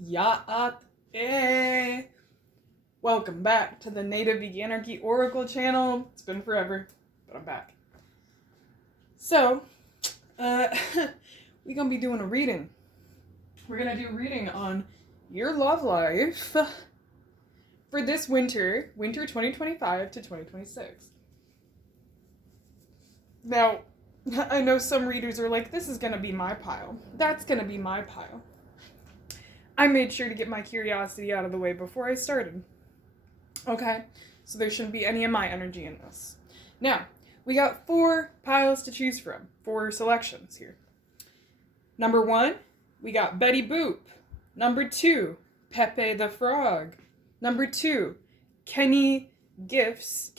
Ya'at. Welcome back to the Native Veganarchy Oracle channel. It's been forever, but I'm back. So, we're gonna be doing a reading. We're gonna do a reading on your love life for this winter 2025 to 2026. Now, I know some readers are like, this is gonna be my pile. That's gonna be my pile. I made sure to get my curiosity out of the way before I started. Okay, so there shouldn't be any of my energy in this. Now, we got 4 piles to choose from, 4 selections here. Number 1, we got Betty Boop. Number 2, Pepe the Frog. Number 2, Kenny's Gifts,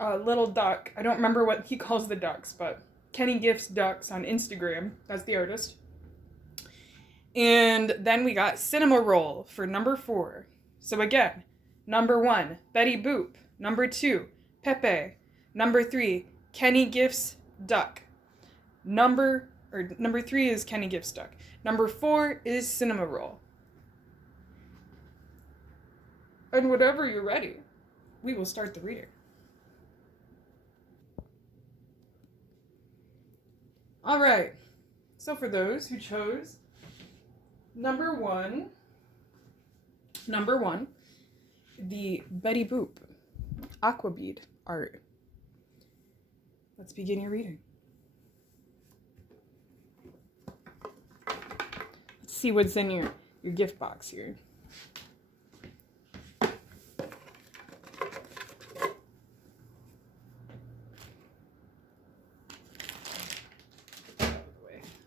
Little Duck. I don't remember what he calls the ducks, but Kenny Gifts Ducks on Instagram. That's the artist. And then we got Cinnamoroll for number 4. So again, number 1, Betty Boop. Number 2, Pepe. Number 3, Kenny Gifts Duck. Number 3 is Kenny Gifts Duck. Number 4 is Cinnamoroll. And whenever you're ready, we will start the reading. All right. So for those who chose Number one, the Betty Boop aqua bead art. Let's begin your reading. Let's see what's in your gift box here.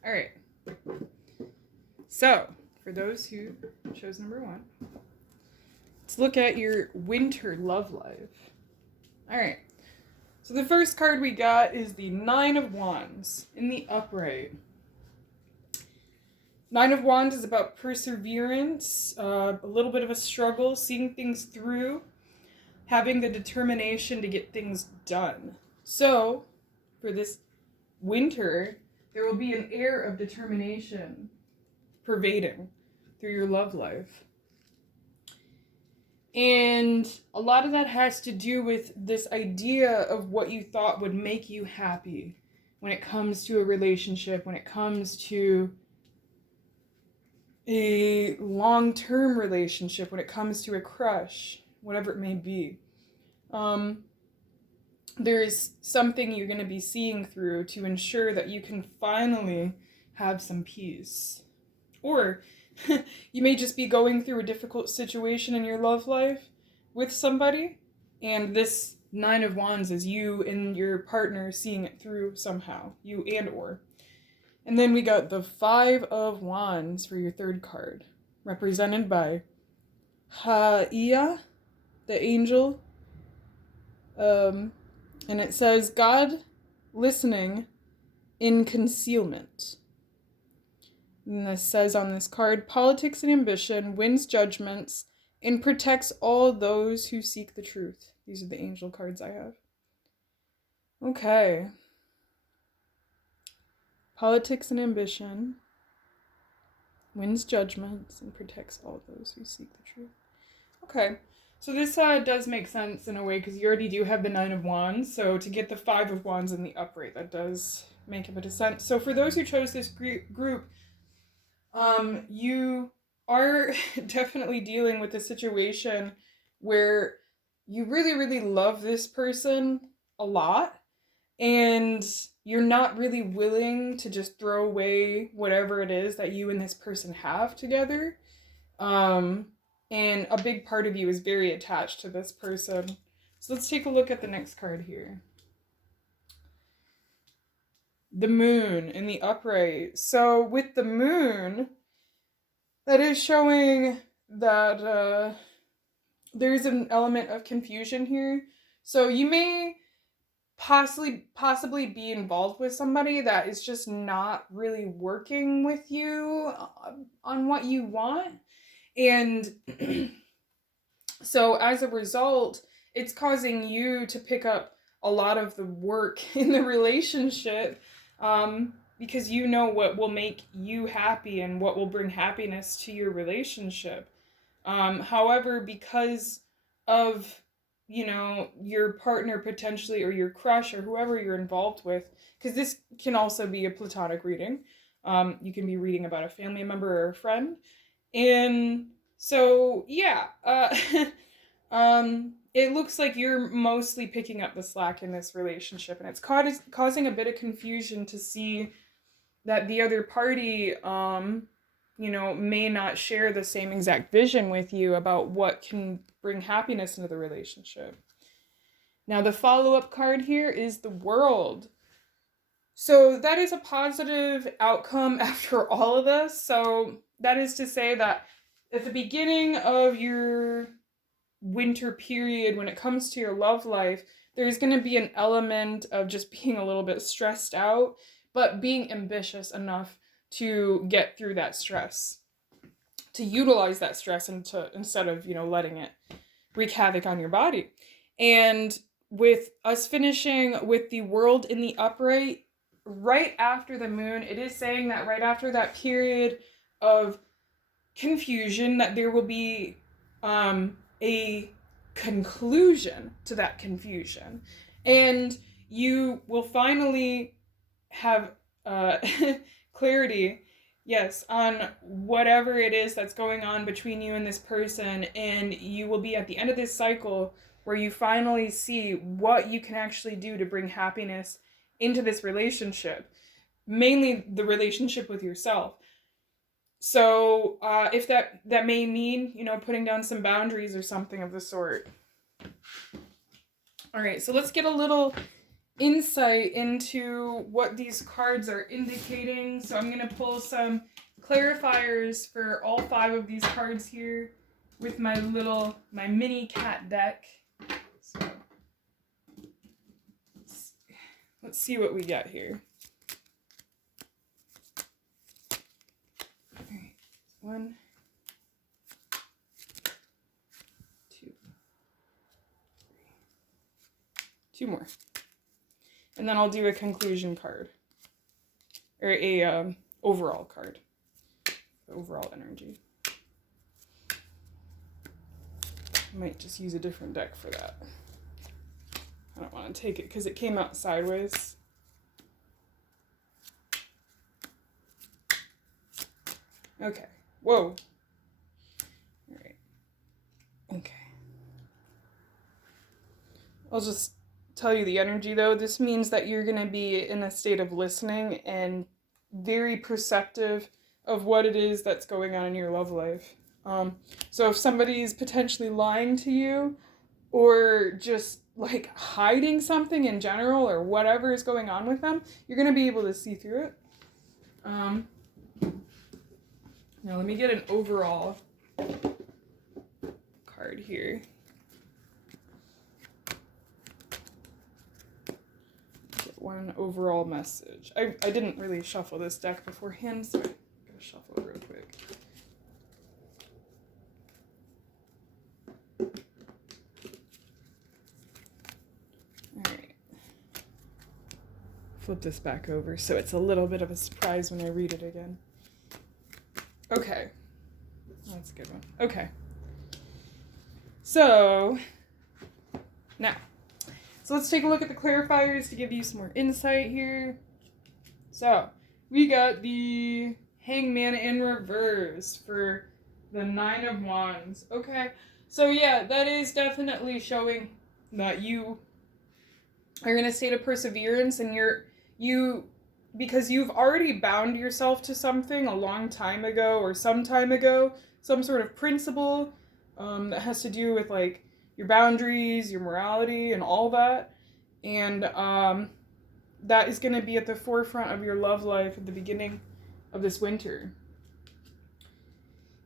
All right. So, for those who chose number 1, let's look at your winter love life. All right. So the first card we got is the 9 of Wands in the upright. 9 of Wands is about perseverance, a little bit of a struggle, seeing things through, having the determination to get things done. So, for this winter, there will be an air of determination pervading through your love life. And a lot of that has to do with this idea of what you thought would make you happy when it comes to a relationship, when it comes to a long-term relationship, when it comes to a crush, whatever it may be. There's something you're going to be seeing through to ensure that you can finally have some peace. Or you may just be going through a difficult situation in your love life with somebody, and this 9 of Wands is you and your partner seeing it through somehow, you and or. And then we got the 5 of Wands for your third card, represented by Ha'ia, the angel. And it says, God listening in concealment. And this says on this card, politics and ambition wins judgments and protects all those who seek the truth. These are the angel cards I have. Okay. Politics and ambition wins judgments and protects all those who seek the truth. Okay. So this does make sense in a way because you already do have the 9 of Wands. So to get the 5 of Wands in the upright, that does make a bit of sense. So for those who chose this group, you are definitely dealing with a situation where you really, really love this person a lot, and you're not really willing to just throw away whatever it is that you and this person have together. And a big part of you is very attached to this person. So let's take a look at the next card here. The moon in the upright. So with the moon, that is showing that there's an element of confusion here. So you may possibly be involved with somebody that is just not really working with you on what you want. And so as a result, it's causing you to pick up a lot of the work in the relationship because you know what will make you happy and what will bring happiness to your relationship. However, because of, your partner potentially, or your crush, or whoever you're involved with, because this can also be a platonic reading. You can be reading about a family member or a friend. And so, yeah, it looks like you're mostly picking up the slack in this relationship, and it's causing a bit of confusion to see that the other party, may not share the same exact vision with you about what can bring happiness into the relationship. Now, the follow-up card here is the World. So that is a positive outcome after all of this. So that is to say that at the beginning of your winter period, when it comes to your love life, there's going to be an element of just being a little bit stressed out, but being ambitious enough to get through that stress, to utilize that stress, and to, instead of, letting it wreak havoc on your body. And with us finishing with the World in the upright, right after the moon, it is saying that right after that period of confusion, that there will be a conclusion to that confusion. And you will finally have clarity, yes, on whatever it is that's going on between you and this person. And you will be at the end of this cycle where you finally see what you can actually do to bring happiness into this relationship, mainly the relationship with yourself. So if that may mean, putting down some boundaries or something of the sort. All right, so let's get a little insight into what these cards are indicating. So I'm going to pull some clarifiers for all 5 of these cards here with my mini cat deck. So let's see what we get here. All right, 1, 2, 2 more. And then I'll do a conclusion card. Or a overall card. The overall energy. I might just use a different deck for that. I don't want to take it because it came out sideways. Okay. Whoa. All right. Okay. I'll just tell you the energy, though. This means that you're going to be in a state of listening and very perceptive of what it is that's going on in your love life. So if somebody's potentially lying to you, or just like hiding something in general, or whatever is going on with them, you're going to be able to see through it. Now let me get an overall card here. Get one overall message. I didn't really shuffle this deck beforehand, so I'm going to shuffle it real quick. Alright. Flip this back over so it's a little bit of a surprise when I read it again. Okay. That's a good one. Okay. So, now. So let's take a look at the clarifiers to give you some more insight here. So, we got the Hangman in reverse for the 9 of Wands. Okay. So yeah, that is definitely showing that you are in a state of perseverance, and because you've already bound yourself to something a long time ago, or some time ago, some sort of principle that has to do with like your boundaries, your morality, and all that. And that is going to be at the forefront of your love life at the beginning of this winter.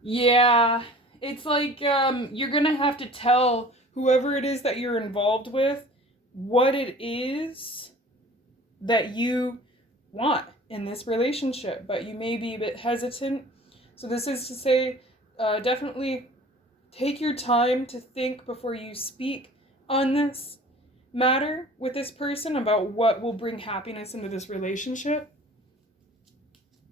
Yeah, it's like you're going to have to tell whoever it is that you're involved with what it is that you want in this relationship, but you may be a bit hesitant. So this is to say, definitely take your time to think before you speak on this matter with this person about what will bring happiness into this relationship.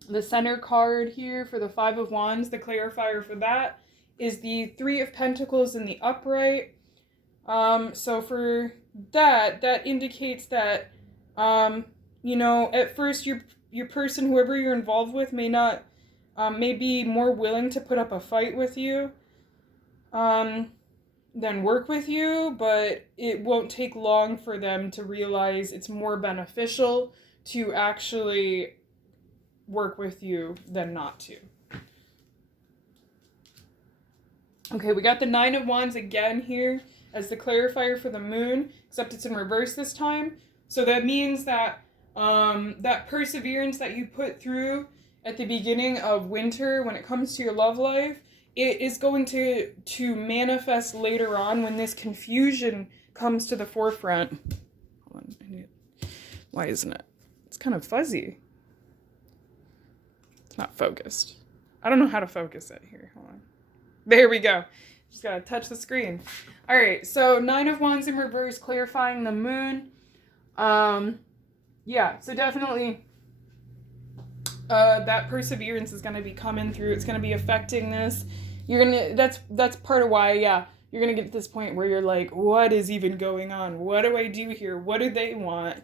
The center card here for the Five of Wands, the clarifier for that, is the Three of Pentacles in the upright. So for that indicates that, at first your person, whoever you're involved with, may be more willing to put up a fight with you, than work with you, but it won't take long for them to realize it's more beneficial to actually work with you than not to. Okay, we got the Nine of Wands again here as the clarifier for the moon, except it's in reverse this time. So that means that that perseverance that you put through at the beginning of winter when it comes to your love life, it is going to manifest later on when this confusion comes to the forefront. Hold on, why isn't it? It's kind of fuzzy. It's not focused. I don't know how to focus it here. Hold on. There we go. Just gotta touch the screen. All right, so Nine of Wands in reverse, clarifying the moon. Yeah, so definitely that perseverance is gonna be coming through. It's gonna be affecting this. That's part of why, yeah, you're gonna get to this point where you're like, what is even going on? What do I do here? What do they want?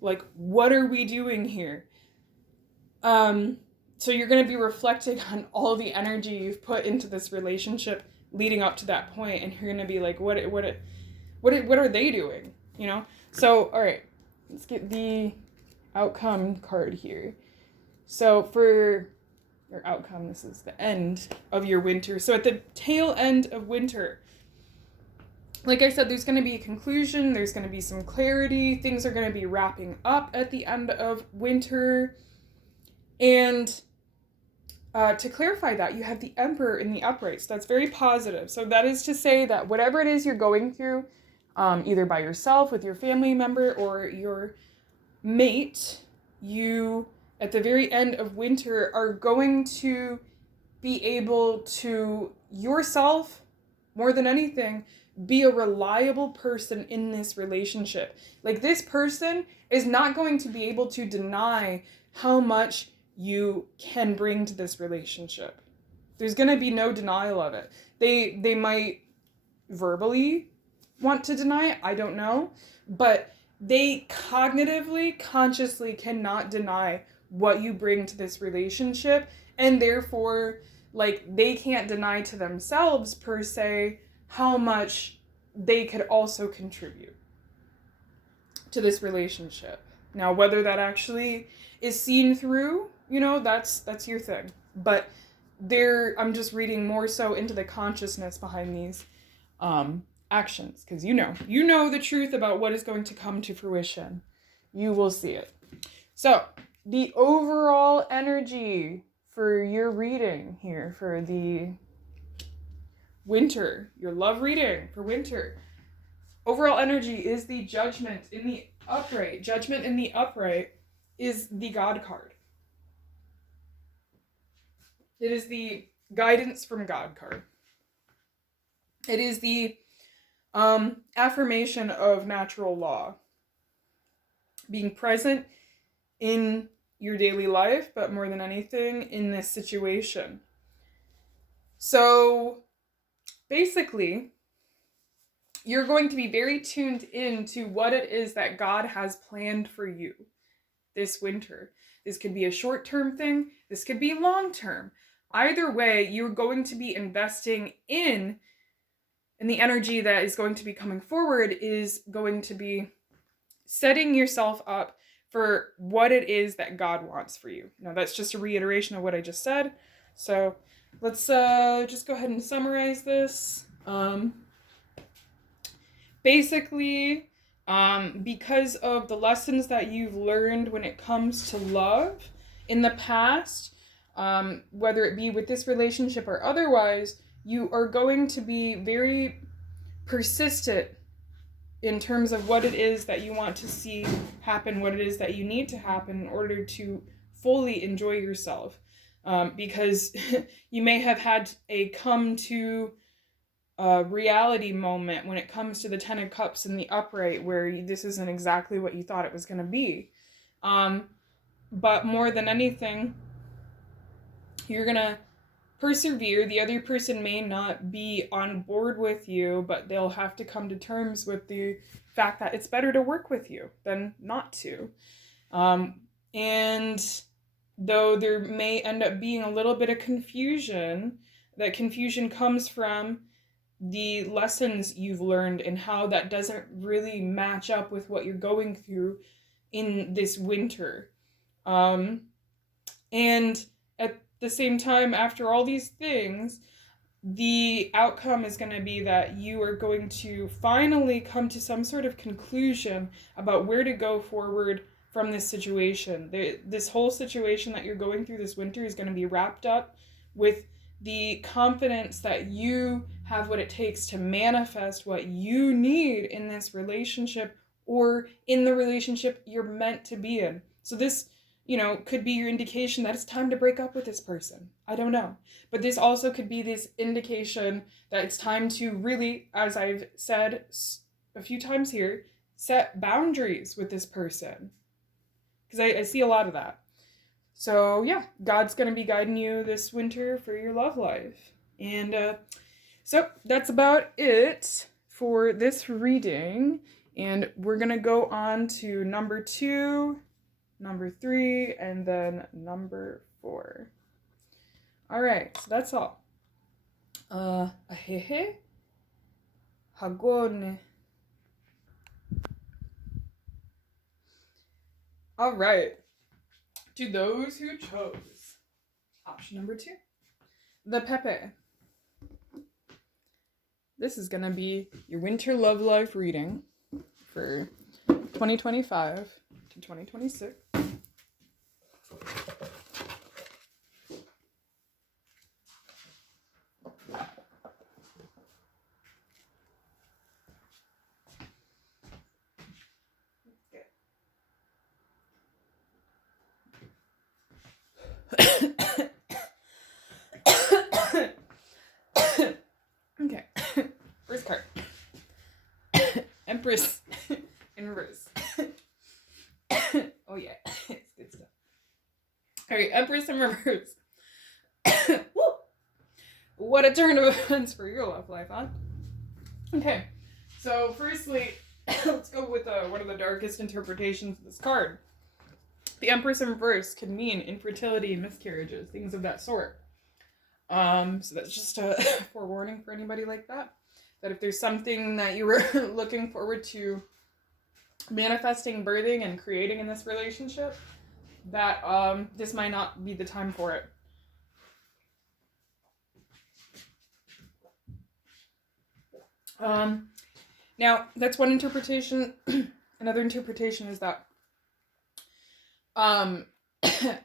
Like, what are we doing here? So you're going to be reflecting on all the energy you've put into this relationship leading up to that point, and you're going to be like, what are they doing? You know? So, all right, let's get the outcome card here. So for your outcome, this is the end of your winter. So at the tail end of winter, like I said, there's going to be a conclusion. There's going to be some clarity. Things are going to be wrapping up at the end of winter. And to clarify that, you have the Emperor in the upright. So that's very positive. So that is to say that whatever it is you're going through, either by yourself, with your family member, or your mate, you, at the very end of winter, are going to be able to, yourself, more than anything, be a reliable person in this relationship. Like, this person is not going to be able to deny how much you can bring to this relationship. There's going to be no denial of it. They might verbally want to deny it, I don't know, but they cognitively, consciously cannot deny what you bring to this relationship, and therefore, like, they can't deny to themselves, per se, how much they could also contribute to this relationship. Now, whether that actually is seen through, that's your thing. But I'm just reading more so into the consciousness behind these actions, because you know the truth about what is going to come to fruition. You will see it. So, the overall energy for your reading here for the winter, your love reading for winter. Overall energy is the Judgment in the upright. Judgment in the upright is the God card. It is the guidance from God card. It is the affirmation of natural law. Being present in your daily life, but more than anything, in this situation. So, basically, you're going to be very tuned in to what it is that God has planned for you this winter. This could be a short-term thing. This could be long-term. Either way, you're going to be investing in, and the energy that is going to be coming forward is going to be setting yourself up for what it is that God wants for you. Now, that's just a reiteration of what I just said. So let's just go ahead and summarize this. Basically, because of the lessons that you've learned when it comes to love in the past, whether it be with this relationship or otherwise, you are going to be very persistent in terms of what it is that you want to see happen, what it is that you need to happen in order to fully enjoy yourself. Because you may have had a come to reality moment when it comes to the Ten of Cups in the upright, where this isn't exactly what you thought it was going to be. But more than anything, You're going to persevere. The other person may not be on board with you, but they'll have to come to terms with the fact that it's better to work with you than not to. And though there may end up being a little bit of confusion, that confusion comes from the lessons you've learned and how that doesn't really match up with what you're going through in this winter. And at the same time, after all these things, the outcome is going to be that you are going to finally come to some sort of conclusion about where to go forward from this situation. This whole situation that you're going through this winter is going to be wrapped up with the confidence that you have what it takes to manifest what you need in this relationship or in the relationship you're meant to be in. So this, could be your indication that it's time to break up with this person. I don't know. But this also could be this indication that it's time to really, as I've said a few times here, set boundaries with this person. Because I see a lot of that. So yeah, God's going to be guiding you this winter for your love life. And so that's about it for this reading. And we're going to go on to number 2, number 3, and then number 4. All right, so that's all. Ahehe. Hagone. All right. To those who chose option number 2, the Pepe. This is going to be your winter love life reading for 2025 to 2026. Okay. First card. Empress in reverse. Oh yeah, it's good stuff. Alright, Empress in reverse. Woo! What a turn of events for your love life, huh? Okay, so firstly, let's go with one of the darkest interpretations of this card. The Empress in reverse can mean infertility, miscarriages, things of that sort. So that's just a forewarning for anybody like that. That if there's something that you were looking forward to manifesting, birthing, and creating in this relationship, that this might not be the time for it. Now, that's one interpretation. Another interpretation is that I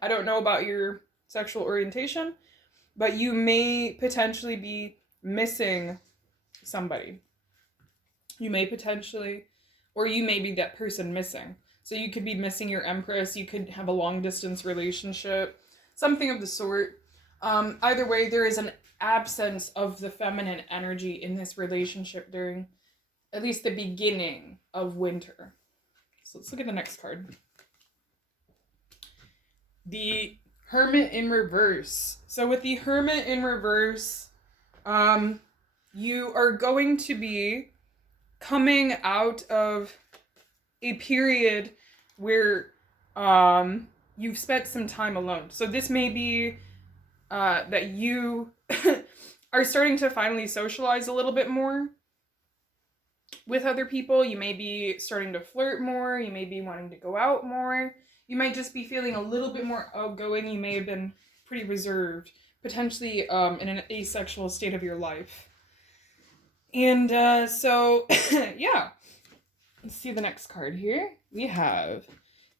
don't know about your sexual orientation, but you may potentially be missing somebody. You may potentially, or you may be that person missing. So you could be missing your Empress, you could have a long distance relationship, something of the sort. Either way, there is an absence of the feminine energy in this relationship during at least the beginning of winter. So let's look at the next card. The Hermit in reverse. So with the Hermit in reverse, you are going to be coming out of a period where you've spent some time alone. So this may be that you are starting to finally socialize a little bit more with other people. You may be starting to flirt more. You may be wanting to go out more. You might just be feeling a little bit more outgoing. You may have been pretty reserved, potentially in an asexual state of your life. And so, yeah. Let's see the next card here. We have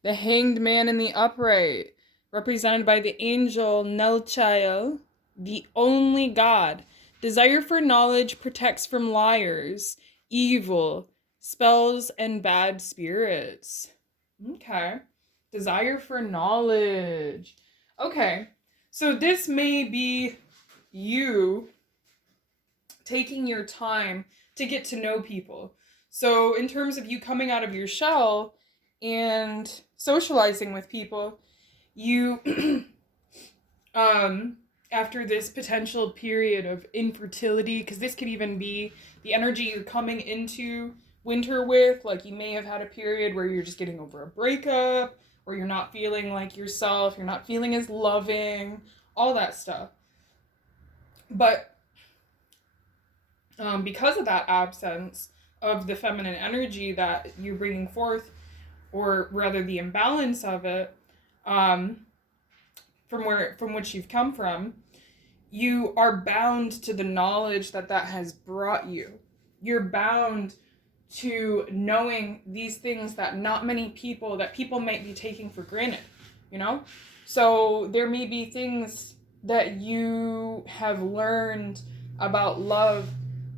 the Hanged Man in the upright, represented by the angel Nelchiel, the only God. Desire for knowledge protects from liars, evil, spells, and bad spirits. Okay. Desire for knowledge. Okay. So this may be you taking your time to get to know people. So in terms of you coming out of your shell and socializing with people, you after this potential period of infertility, because this could even be the energy you're coming into winter with. Like, you may have had a period where you're just getting over a breakup, or you're not feeling like yourself, you're not feeling as loving, all that stuff. But because of that absence of the feminine energy that you're bringing forth, or rather the imbalance of it, from which you've come from, you are bound to the knowledge that has brought you. You're bound to knowing these things that people might be taking for granted, you know? So there may be things that you have learned about love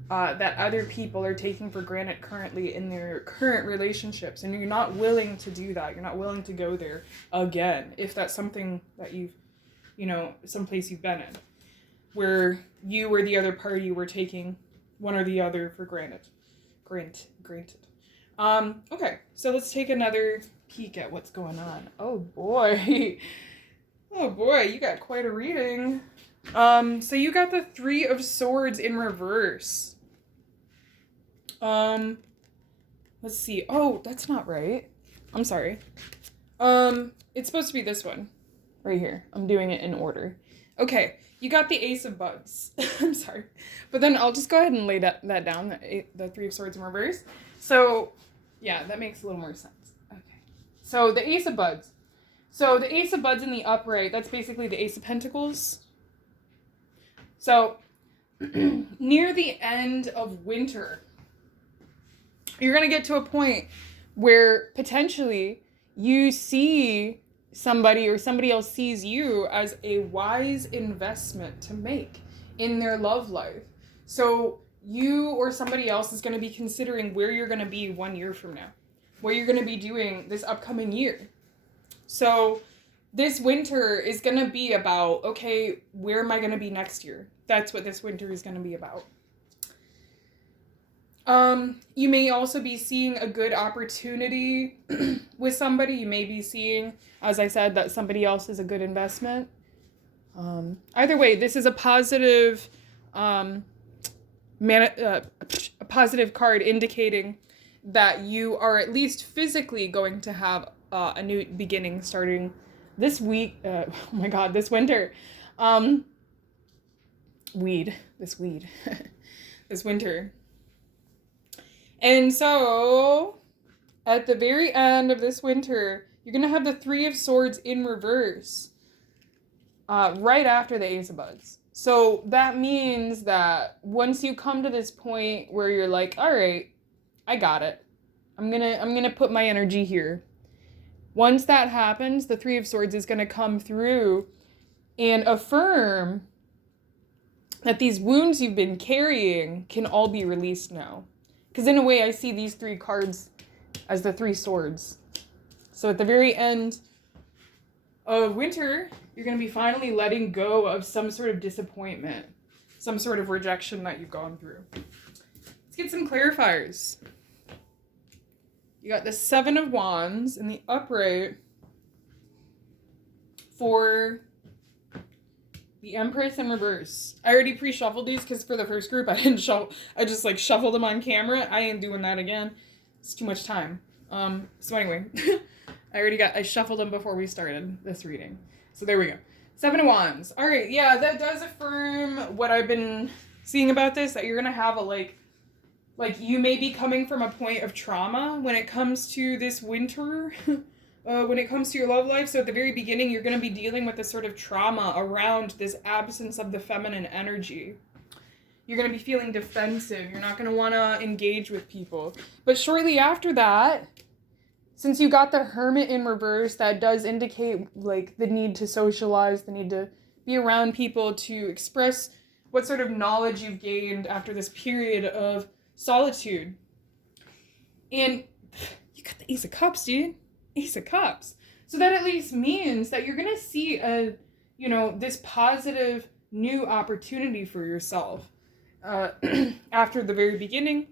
that other people are taking for granted currently in their current relationships, and you're not willing to do that. You're not willing to go there again, if that's something that someplace you've been in, where you or the other party were taking one or the other for granted. Okay, so let's take another peek at what's going on. Oh boy, you got quite a reading. So you got the 3 of Swords in reverse. Let's see. Oh, that's not right. I'm sorry. It's supposed to be this one right here. I'm doing it in order. Okay, you got the Ace of Buds. I'm sorry. But then I'll just go ahead and lay that down, the 3 of Swords in reverse. So, yeah, that makes a little more sense. Okay. So, the Ace of Buds. So, the Ace of Buds in the upright, that's basically the Ace of Pentacles. So, near the end of winter, you're going to get to a point where potentially you see somebody, or somebody else sees you as a wise investment to make in their love life. So you or somebody else is going to be considering where you're going to be 1 year from now, what you're going to be doing this upcoming year. So this winter is going to be about, okay, where am I going to be next year? That's what this winter is going to be about. You may also be seeing a good opportunity with somebody. You may be seeing, as I said, that somebody else is a good investment. Either way, this is a positive, a positive card indicating that you are at least physically going to have a new beginning starting this week. Oh my God, this winter. This winter. And so, at the very end of this winter, you're going to have the 3 of Swords in reverse, right after the Ace of Buds. So that means that once you come to this point where you're like, all right, I got it. I'm gonna put my energy here. Once that happens, the 3 of Swords is going to come through and affirm that these wounds you've been carrying can all be released now. Because in a way, I see these 3 cards as the 3 swords. So at the very end of winter, you're going to be finally letting go of some sort of disappointment, some sort of rejection that you've gone through. Let's get some clarifiers. You got the 7 of Wands in the upright for the Empress in reverse. I already pre-shuffled these because for the first group I didn't shuffle. I just shuffled them on camera. I ain't doing that again. It's too much time. So anyway, I shuffled them before we started this reading. So there we go. 7 of Wands. All right, yeah, that does affirm what I've been seeing about this, that you're gonna have a you may be coming from a point of trauma when it comes to this winter. When it comes to your love life. So at the very beginning, you're going to be dealing with a sort of trauma around this absence of the feminine energy. You're going to be feeling defensive. You're not going to want to engage with people. But shortly after that, since you got the Hermit in reverse, that does indicate the need to socialize, the need to be around people, to express what sort of knowledge you've gained after this period of solitude. And you got the Ace of Cups, dude. Ace of Cups. So that at least means that you're going to see this positive new opportunity for yourself after the very beginning.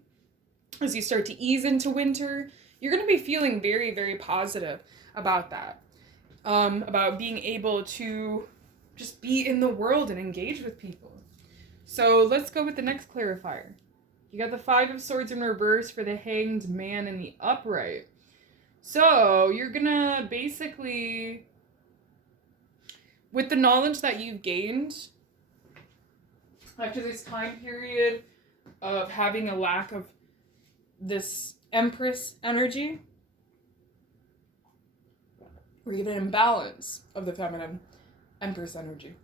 As you start to ease into winter, you're going to be feeling very, very positive about that. About being able to just be in the world and engage with people. So let's go with the next clarifier. You got the 5 of Swords in reverse for the Hanged Man in the upright. So you're gonna basically, with the knowledge that you've gained after this time period of having a lack of this Empress energy, or even imbalance of the feminine Empress energy,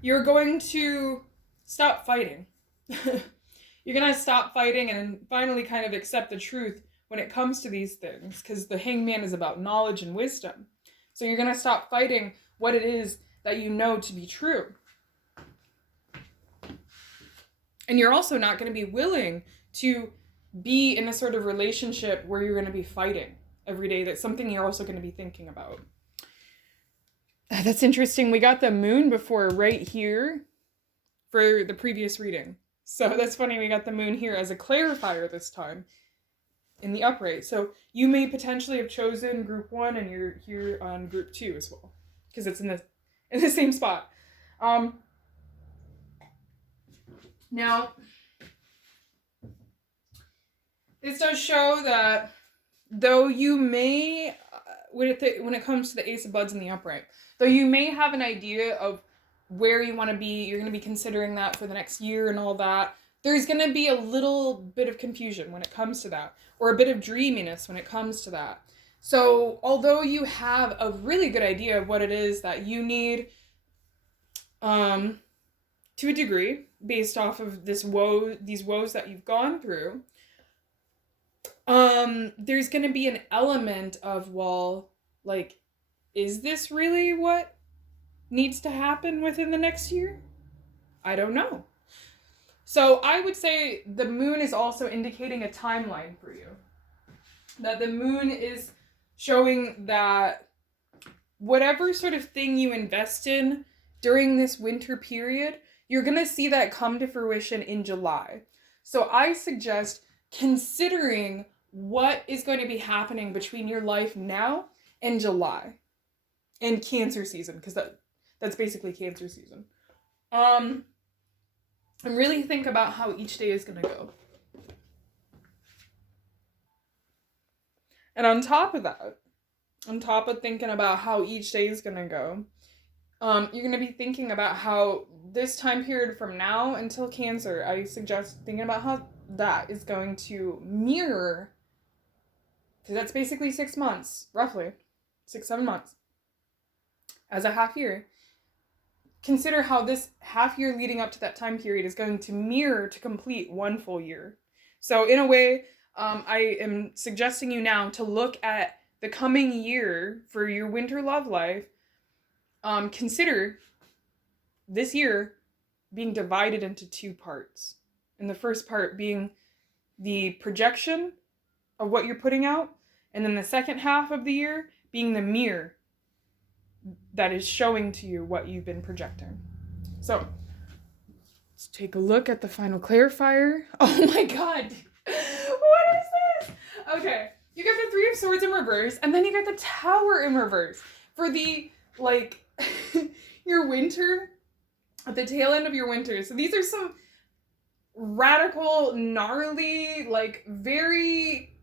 you're going to stop fighting. You're going to stop fighting and finally kind of accept the truth when it comes to these things, because the Hanged Man is about knowledge and wisdom. So you're going to stop fighting what it is that you know to be true. And you're also not going to be willing to be in a sort of relationship where you're going to be fighting every day. That's something you're also going to be thinking about. That's interesting. We got the moon before right here for the previous reading. So that's funny. We got the moon here as a clarifier this time in the upright. So you may potentially have chosen group 1 and you're here on group 2 as well, because it's in the same spot. Now, this does show that though you may, when it comes to the Ace of Buds in the upright, though you may have an idea of where you want to be, you're going to be considering that for the next year and all that, there's going to be a little bit of confusion when it comes to that, or a bit of dreaminess when it comes to that. So although you have a really good idea of what it is that you need, to a degree, based off of these woes that you've gone through, there's going to be an element of, well, like, is this really what needs to happen within the next year? I don't know. So I would say the moon is also indicating a timeline for you. That the moon is showing that whatever sort of thing you invest in during this winter period, you're going to see that come to fruition in July. So I suggest considering what is going to be happening between your life now and July. And Cancer season, because that's basically Cancer season. And really think about how each day is going to go. And on top of that, on top of thinking about how each day is going to go, you're going to be thinking about how this time period from now until Cancer, I suggest thinking about how that is going to mirror, because that's basically 6 months, roughly, 6-7 months, as a half year. Consider how this half year leading up to that time period is going to mirror to complete 1 full year. So in a way, I am suggesting you now to look at the coming year for your winter love life. Consider this year being divided into 2 parts. And the first part being the projection of what you're putting out, and then the second half of the year being the mirror that is showing to you what you've been projecting. So let's take a look at the final clarifier. Oh my god, what is this? Okay, you got the 3 of Swords in reverse, and then you got the Tower in reverse for the, like, your winter, at the tail end of your winter. So these are some radical, gnarly, like, very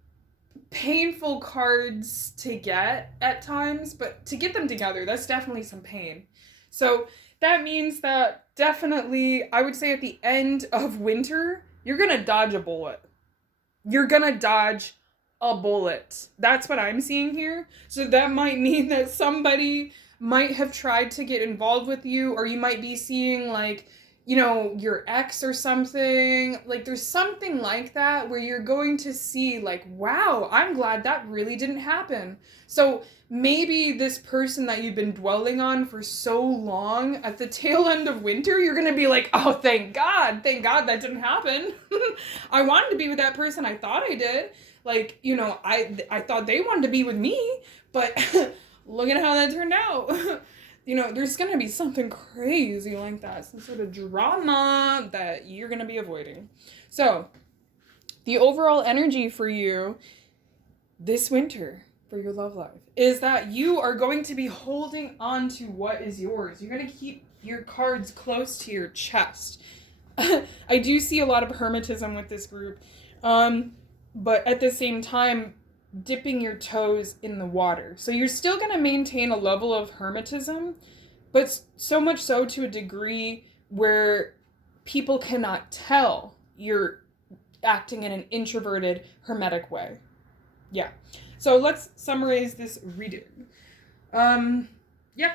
painful cards to get at times, but to get them together, that's definitely some pain. So that means that definitely, I would say at the end of winter, you're gonna dodge a bullet. You're gonna dodge a bullet. That's what I'm seeing here. So that might mean that somebody might have tried to get involved with you, or you might be seeing, like, you know, your ex or something. Like, there's something like that where you're going to see, like, wow, I'm glad that really didn't happen. So maybe this person that you've been dwelling on for so long, at the tail end of winter, you're going to be like, oh, thank God that didn't happen. I wanted to be with that person. I thought I did. Like, you know, I thought they wanted to be with me, but look at how that turned out. You know, there's going to be something crazy like that, some sort of drama that you're going to be avoiding. So, the overall energy for you this winter for your love life is that you are going to be holding on to what is yours. You're going to keep your cards close to your chest. I do see a lot of hermetism with this group, but at the same time, dipping your toes in the water. So you're still going to maintain a level of hermetism, but so much so to a degree where people cannot tell you're acting in an introverted, hermetic way. Yeah. So let's summarize this reading.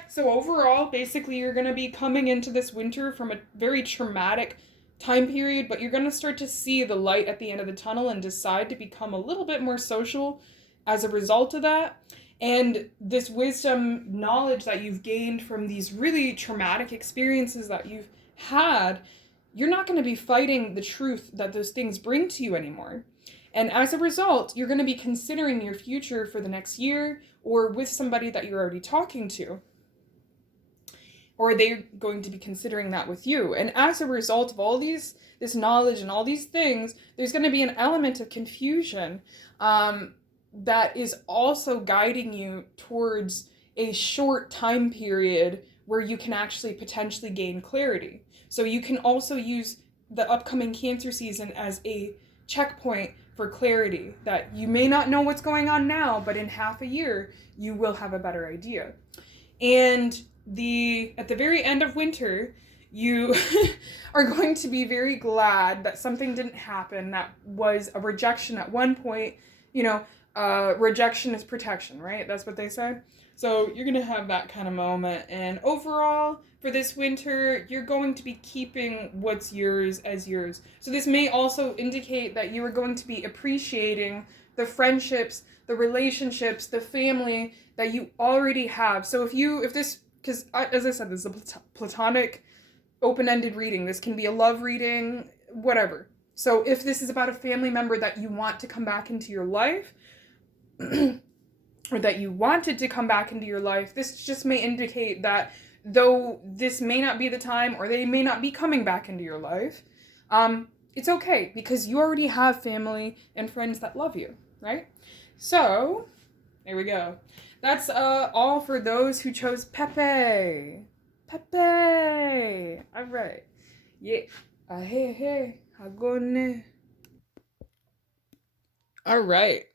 So overall, basically, you're going to be coming into this winter from a very traumatic time period, but you're going to start to see the light at the end of the tunnel and decide to become a little bit more social as a result of that. And this wisdom, knowledge that you've gained from these really traumatic experiences that you've had, you're not going to be fighting the truth that those things bring to you anymore. And as a result, you're going to be considering your future for the next year or with somebody that you're already talking to. Or they're going to be considering that with you. And as a result of all this knowledge and all these things, there's going to be an element of confusion that is also guiding you towards a short time period where you can actually potentially gain clarity. So you can also use the upcoming Cancer season as a checkpoint for clarity, that you may not know what's going on now, but in half a year, you will have a better idea. And at the very end of winter, you are going to be very glad that something didn't happen that was a rejection at one point. Rejection is protection, right? That's what they say. So you're going to have that kind of moment. And overall, for this winter, you're going to be keeping what's yours as yours. So this may also indicate that you are going to be appreciating the friendships, the relationships, the family that you already have. So because as I said, this is a platonic, open-ended reading. This can be a love reading, whatever. So if this is about a family member that you want to come back into your life, or that you wanted to come back into your life, this just may indicate that though this may not be the time, or they may not be coming back into your life, it's okay, because you already have family and friends that love you, right? So, there we go. That's all for those who chose Pepe. Pepe! Alright. Yeah. Hey, hagone. Alright.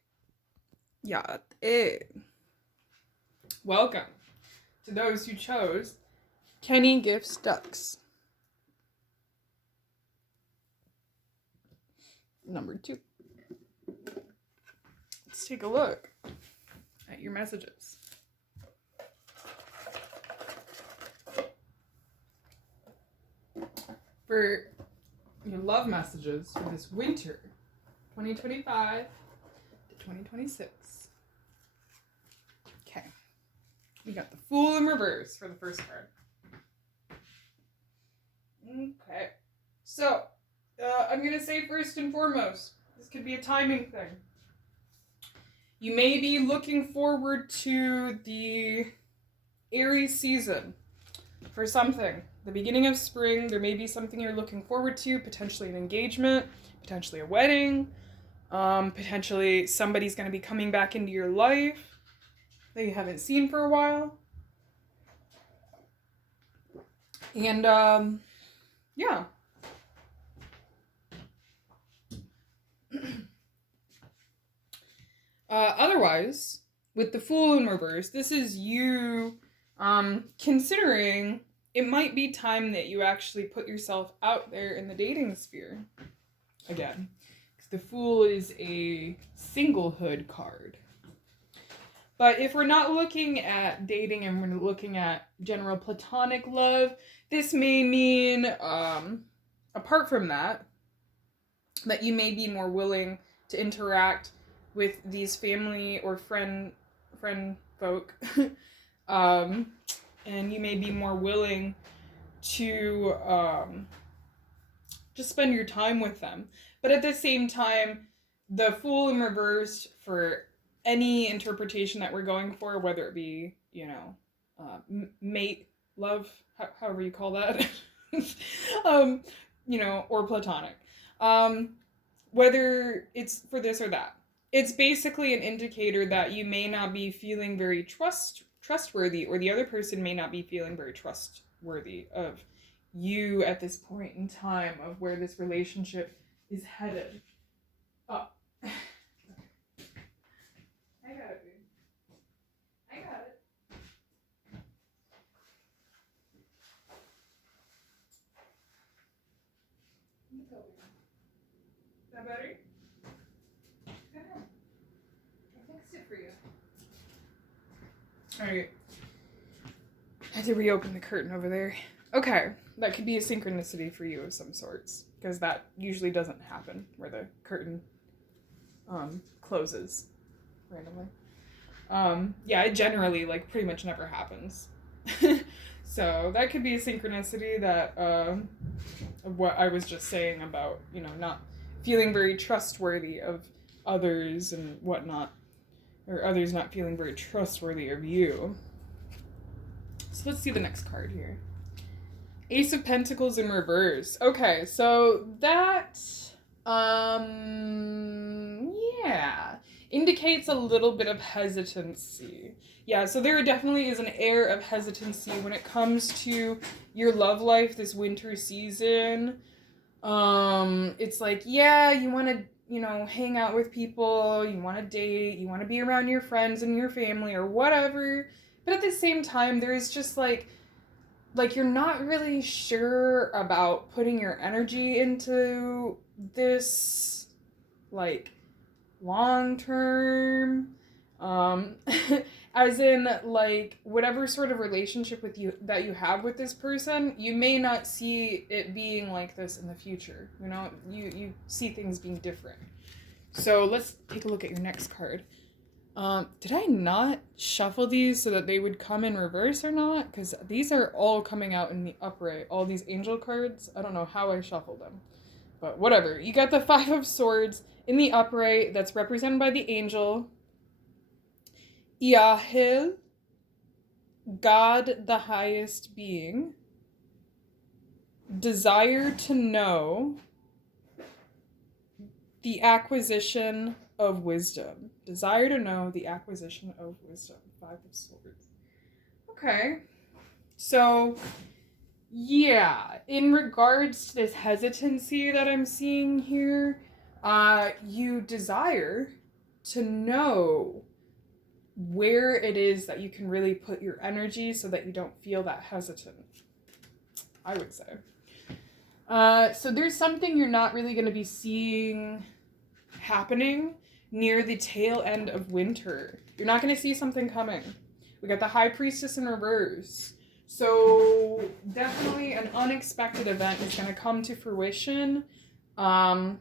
Yeah. Welcome to those who chose Kenny Gifts Ducks. Number 2. Let's take a look at your messages. For your love messages for this winter, 2025 to 2026. Okay. We got the Fool in reverse for the first card. Okay. So, I'm going to say first and foremost, this could be a timing thing. You may be looking forward to the Aries season for something. The beginning of spring, there may be something you're looking forward to, potentially an engagement, potentially a wedding, potentially somebody's going to be coming back into your life that you haven't seen for a while. And, yeah. Otherwise, with the Fool in reverse, this is you considering it might be time that you actually put yourself out there in the dating sphere again. Because the Fool is a singlehood card. But if we're not looking at dating and we're looking at general platonic love, this may mean, apart from that you may be more willing to interact with these family or friend folk. And you may be more willing to just spend your time with them. But at the same time, the Fool in reverse, for any interpretation that we're going for, whether it be, mate, love, however you call that, or platonic, whether it's for this or that, it's basically an indicator that you may not be feeling very trustworthy, or the other person may not be feeling very trustworthy of you at this point in time of where this relationship is headed. Oh. I got it, dude. I got it. Is that better? Come on. I fixed it for you. Alright. I had to reopen the curtain over there. Okay. That could be a synchronicity for you of some sorts. Because that usually doesn't happen where the curtain closes randomly. Yeah, it generally like pretty much never happens. So that could be a synchronicity that of what I was just saying about, you know, not feeling very trustworthy of others and whatnot, or others not feeling very trustworthy of you. So let's see the next card here. Ace of Pentacles in reverse. Okay, so that yeah, indicates a little bit of hesitancy. Yeah, so there definitely is an air of hesitancy when it comes to your love life this winter season. It's like, yeah, you want to, you know, hang out with people, you want to date, you want to be around your friends and your family or whatever. But at the same time, there's just like you're not really sure about putting your energy into this like long term, as in like whatever sort of relationship with you that you have with this person, you may not see it being like this in the future. You know, you see things being different. So let's take a look at your next card. Did I not shuffle these so that they would come in reverse or not? Because these are all coming out in the upright. All these angel cards. I don't know how I shuffled them. But whatever. You got the Five of Swords in the upright. That's represented by the angel. Iahil, God the highest being. Desire to know. The acquisition of wisdom. Desire to know, the acquisition of wisdom. Five of Swords. Okay. So, yeah, in regards to this hesitancy that I'm seeing here, you desire to know where it is that you can really put your energy so that you don't feel that hesitant, I would say. So there's something you're not really going to be seeing happening near the tail end of winter. You're not going to see something coming. We got the High Priestess in reverse. So definitely an unexpected event is going to come to fruition. You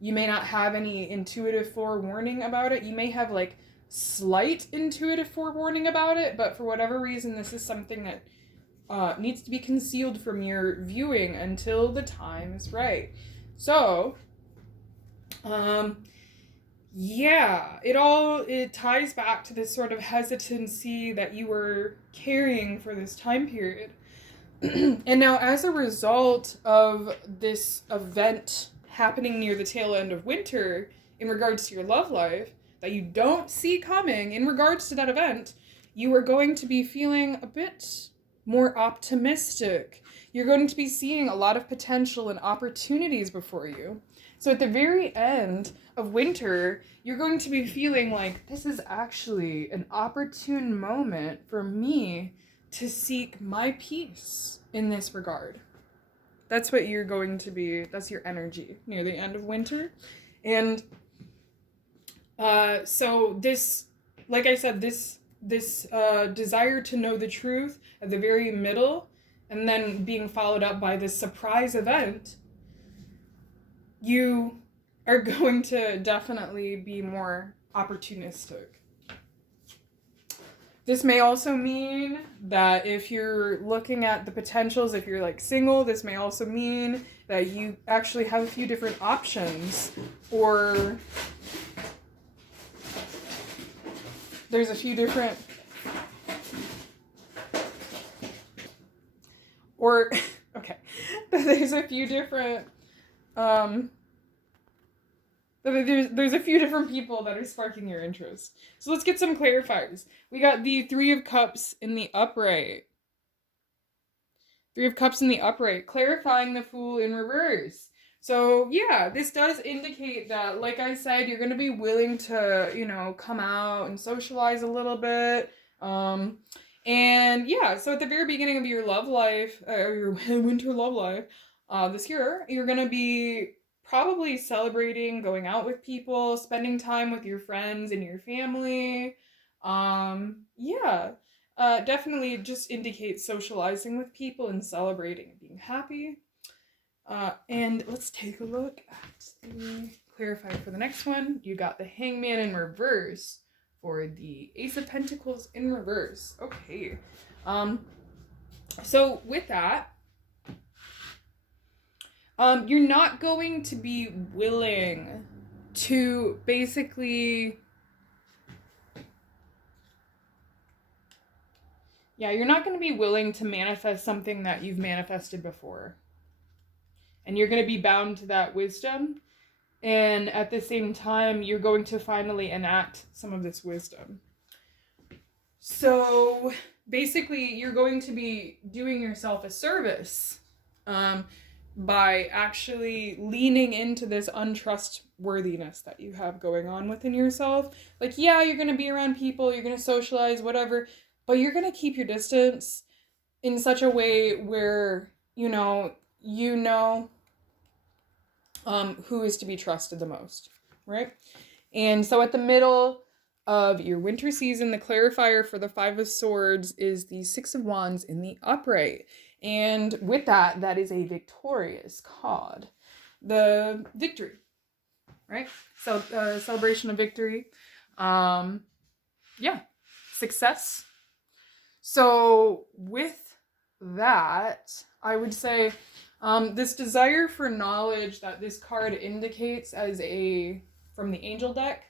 may not have any intuitive forewarning about it. You may have like slight intuitive forewarning about it, but for whatever reason, this is something that needs to be concealed from your viewing until the time is right. So, yeah, it ties back to this sort of hesitancy that you were carrying for this time period. And now, as a result of this event happening near the tail end of winter, in regards to your love life, that you don't see coming, in regards to that event, you are going to be feeling a bit more optimistic. You're going to be seeing a lot of potential and opportunities before you. So at the very end of winter, you're going to be feeling like this is actually an opportune moment for me to seek my peace in this regard. That's what you're going to be, that's your energy near the end of winter. And so this, like I said, this desire to know the truth at the very middle, and then being followed up by this surprise event, you are going to definitely be more opportunistic. This may also mean that if you're looking at the potentials, if you're like single, this may also mean that you actually have a few different options, or there's a few different, or, okay, there's a few different, There's a few different people that are sparking your interest. So let's get some clarifiers. We got the Three of Cups in the upright. Three of Cups in the upright, clarifying the Fool in reverse. So yeah, this does indicate that, like I said, you're going to be willing to, you know, come out and socialize a little bit. And yeah, so at the very beginning of your love life, or your winter love life, this year, you're going to be probably celebrating, going out with people, spending time with your friends and your family. Yeah, definitely just indicates socializing with people and celebrating and being happy. And let's take a look at the clarifier for the next one. You got the Hangman in reverse for the Ace of Pentacles in reverse. Okay. So with that, you're not going to be willing to basically... Yeah, you're not going to be willing to manifest something that you've manifested before. And you're going to be bound to that wisdom. And at the same time, you're going to finally enact some of this wisdom. So basically, you're going to be doing yourself a service by actually leaning into this untrustworthiness that you have going on within yourself. Like, yeah, you're going to be around people, you're going to socialize, whatever, but you're going to keep your distance in such a way where, you know who is to be trusted the most, right? And so at the middle of your winter season, the clarifier for the Five of Swords is the Six of Wands in the upright. And with that, that is a victorious card. The victory, right? So celebration of victory. Yeah, success. So with that, I would say this desire for knowledge that this card indicates as from the angel deck,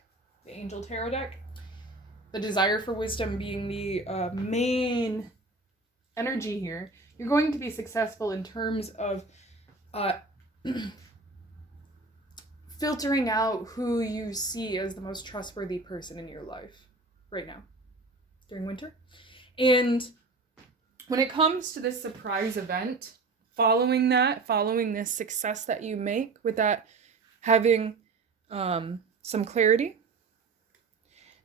the angel tarot deck, the desire for wisdom being the main energy here, you're going to be successful in terms of filtering out who you see as the most trustworthy person in your life right now during winter. And when it comes to this surprise event, following this success that you make with that, having some clarity,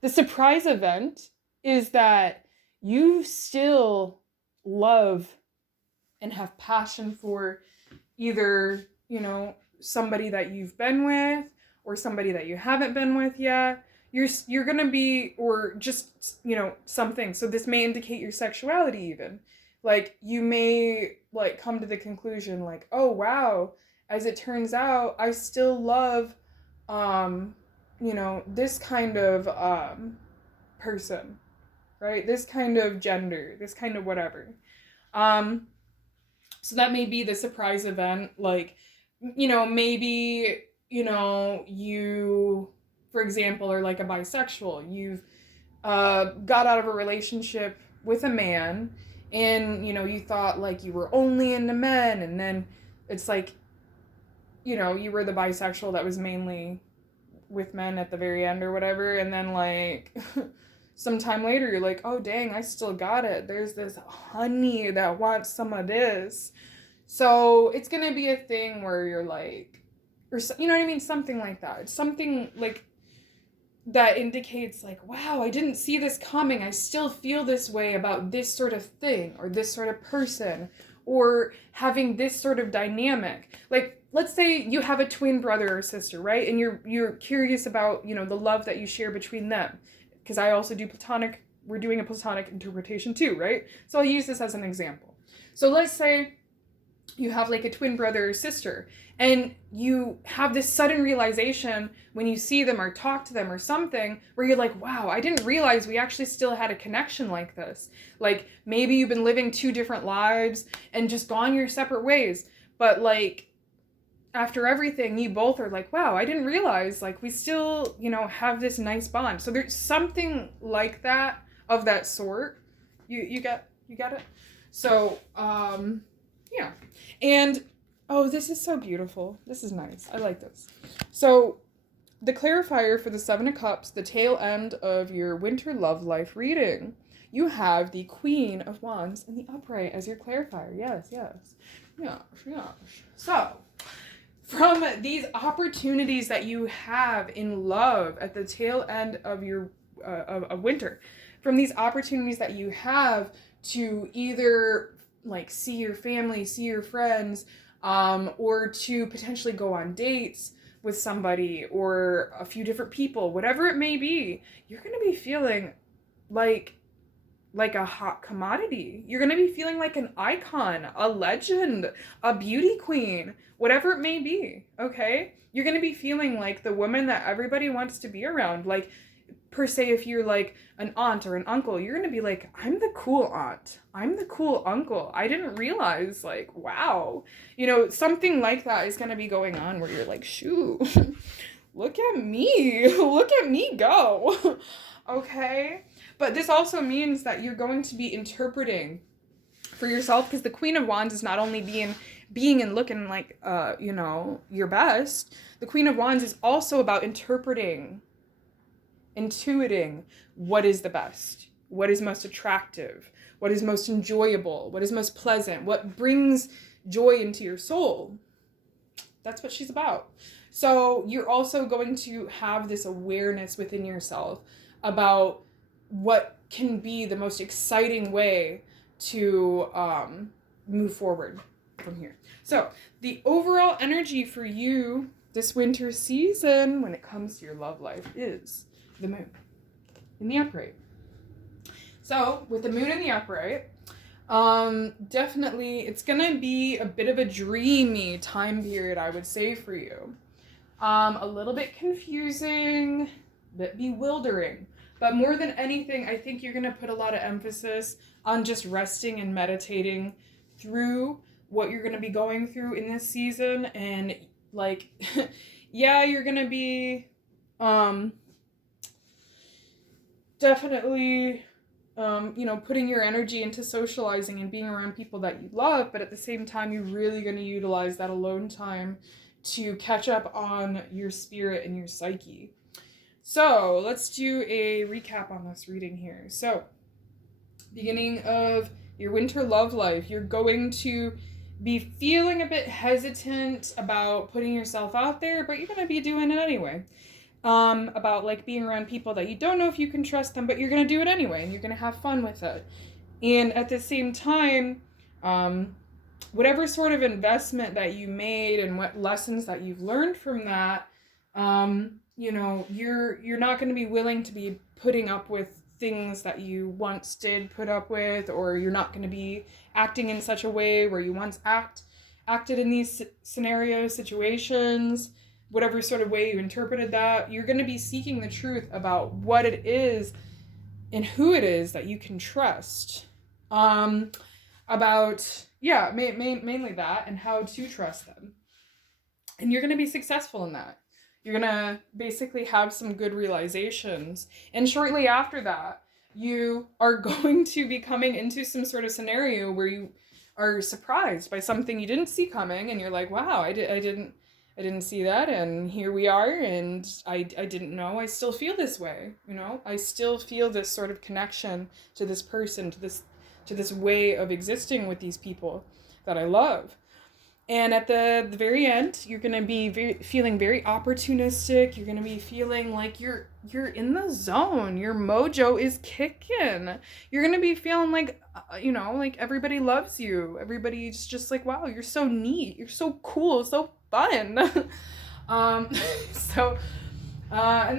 the surprise event is that you still love and have passion for either, somebody that you've been with or somebody that you haven't been with yet. You're going to be, or just, something. So this may indicate your sexuality even. Like, you may, come to the conclusion, oh, wow, as it turns out, I still love, this kind of person, right? This kind of gender, this kind of whatever. So that may be the surprise event. Maybe, you, for example, are a bisexual. You've got out of a relationship with a man, and, you thought, you were only into men, and then it's you were the bisexual that was mainly with men at the very end or whatever, and then, sometime later, you're like, oh, dang, I still got it. There's this honey that wants some of this. So it's going to be a thing where you're or, you know what I mean? Something like that. It's something, that indicates, wow, I didn't see this coming. I still feel this way about this sort of thing or this sort of person or having this sort of dynamic. Let's say you have a twin brother or sister, right? And you're curious about, the love that you share between them. Because I also do platonic, we're doing a platonic interpretation too, right? So I'll use this as an example. So let's say you have a twin brother or sister, and you have this sudden realization when you see them or talk to them or something where you're like, wow, I didn't realize we actually still had a connection like this. Maybe you've been living two different lives and just gone your separate ways. But after everything, you both are wow, I didn't realize we still, have this nice bond. So there's something like that, of that sort. You get it? So, yeah. And, oh, this is so beautiful. This is nice. I like this. So, the clarifier for the Seven of Cups, the tail end of your winter love life reading, you have the Queen of Wands in the upright as your clarifier. Yes. So, from these opportunities that you have in love at the tail end of your of winter, from these opportunities that you have to either like see your family, see your friends, or to potentially go on dates with somebody or a few different people, whatever it may be, you're going to be feeling like a hot commodity. You're going to be feeling like an icon, a legend, a beauty queen, whatever it may be, okay? You're going to be feeling like the woman that everybody wants to be around. Like, per se, if you're like an aunt or an uncle, you're going to be like, I'm the cool aunt. I'm the cool uncle. I didn't realize, like, wow. You know, something like that is going to be going on where you're like, shoot, look at me. Look at me go. Okay? But this also means that you're going to be interpreting for yourself, because the Queen of Wands is not only being and looking like, you know, your best. The Queen of Wands is also about intuiting what is the best, what is most attractive, what is most enjoyable, what is most pleasant, what brings joy into your soul. That's what she's about. So you're also going to have this awareness within yourself about what can be the most exciting way to move forward from here. So the overall energy for you this winter season when it comes to your love life is the moon in the upright. So with the moon in the upright, definitely it's gonna be a bit of a dreamy time period, I would say, for you. A little bit confusing, a bit bewildering. But more than anything, I think you're going to put a lot of emphasis on just resting and meditating through what you're going to be going through in this season. And like, yeah, you're going to be definitely, you know, putting your energy into socializing and being around people that you love. But at the same time, you're really going to utilize that alone time to catch up on your spirit and your psyche. So let's do a recap on this reading here. So, beginning of your winter love life, you're going to be feeling a bit hesitant about putting yourself out there, but you're going to be doing it anyway. About like being around people that you don't know if you can trust them, but you're going to do it anyway, and you're going to have fun with it. And at the same time, whatever sort of investment that you made and what lessons that you've learned from that, you know, you're not going to be willing to be putting up with things that you once did put up with, or you're not going to be acting in such a way where you once acted in these scenarios, situations, whatever sort of way you interpreted that. You're going to be seeking the truth about what it is and who it is that you can trust. About, yeah, mainly that, and how to trust them. And you're going to be successful in that. You're going to basically have some good realizations. And shortly after that, you are going to be coming into some sort of scenario where you are surprised by something you didn't see coming, and you're like, wow, I didn't see that, and here we are, and I didn't know. I still feel this way, you know? I still feel this sort of connection to this person, to this way of existing with these people that I love. And at the very end, you're going to be feeling very opportunistic. You're going to be feeling like you're in the zone. Your mojo is kicking. You're going to be feeling like, you know, like everybody loves you. Everybody's just like, wow, you're so neat. You're so cool. So fun. And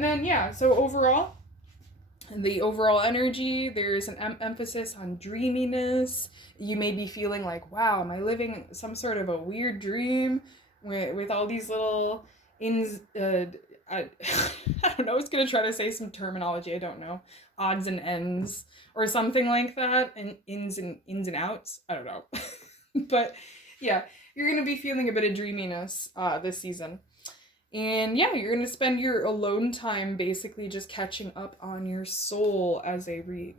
then, yeah, so overall, the overall energy, there's an emphasis on dreaminess. You may be feeling like, wow, am I living some sort of a weird dream with all these little ins, I don't know, I was going to try to say some terminology, I don't know, odds and ends or something like that, and ins and outs, I don't know. But yeah, you're going to be feeling a bit of dreaminess this season. And yeah, you're going to spend your alone time basically just catching up on your soul exactly.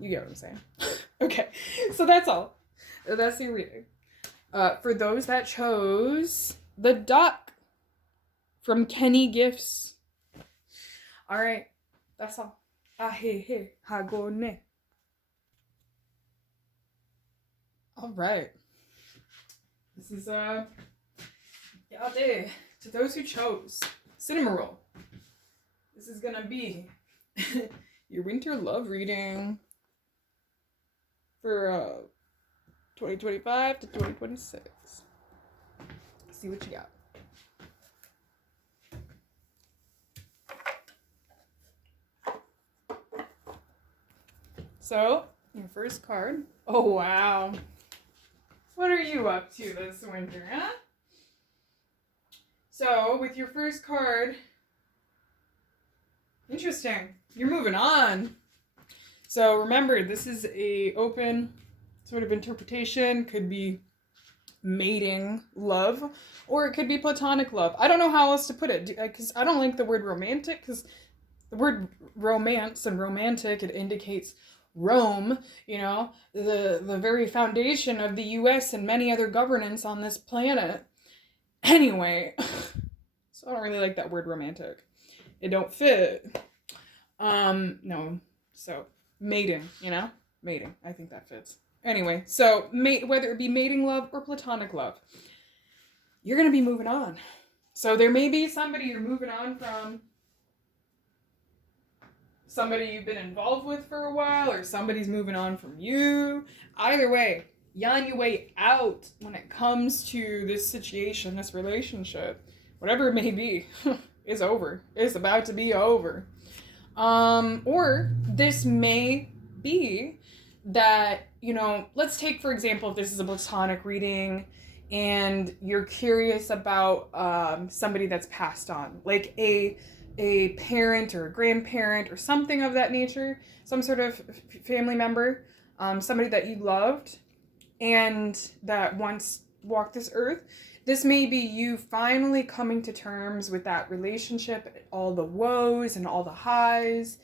You get what I'm saying. Okay. So that's all. That's your reading. For those that chose the duck from Kenny Gifts. All right, that's all. Ahehe, hagone. All right. This is yade to those who chose Cinnamoroll. This is gonna be your winter love reading for 2025 to 2026. Let's see what you got. So, your first card. Oh, wow. What are you up to this winter, huh? So, with your first card, interesting. You're moving on. So, remember, this is a open sort of interpretation. Could be mating love, or it could be platonic love. I don't know how else to put it, because I don't like the word romantic, because the word romance and romantic, it indicates Rome, you know, the very foundation of the US and many other governance on this planet. Anyway, so I don't really like that word romantic. It don't fit. No, so mating, you know? Mating, I think that fits. Anyway, so whether it be mating love or platonic love, you're going to be moving on. So there may be somebody you're moving on from, somebody you've been involved with for a while, or somebody's moving on from you. Either way, you're on your way out when it comes to this situation, this relationship, whatever it may be, is over. It's about to be over. Or this may be that, you know, let's take, for example, if this is a platonic reading and you're curious about somebody that's passed on, like a parent or a grandparent or something of that nature, some sort of family member, somebody that you loved and that once walked this earth. This may be you finally coming to terms with that relationship, all the woes and all the highs,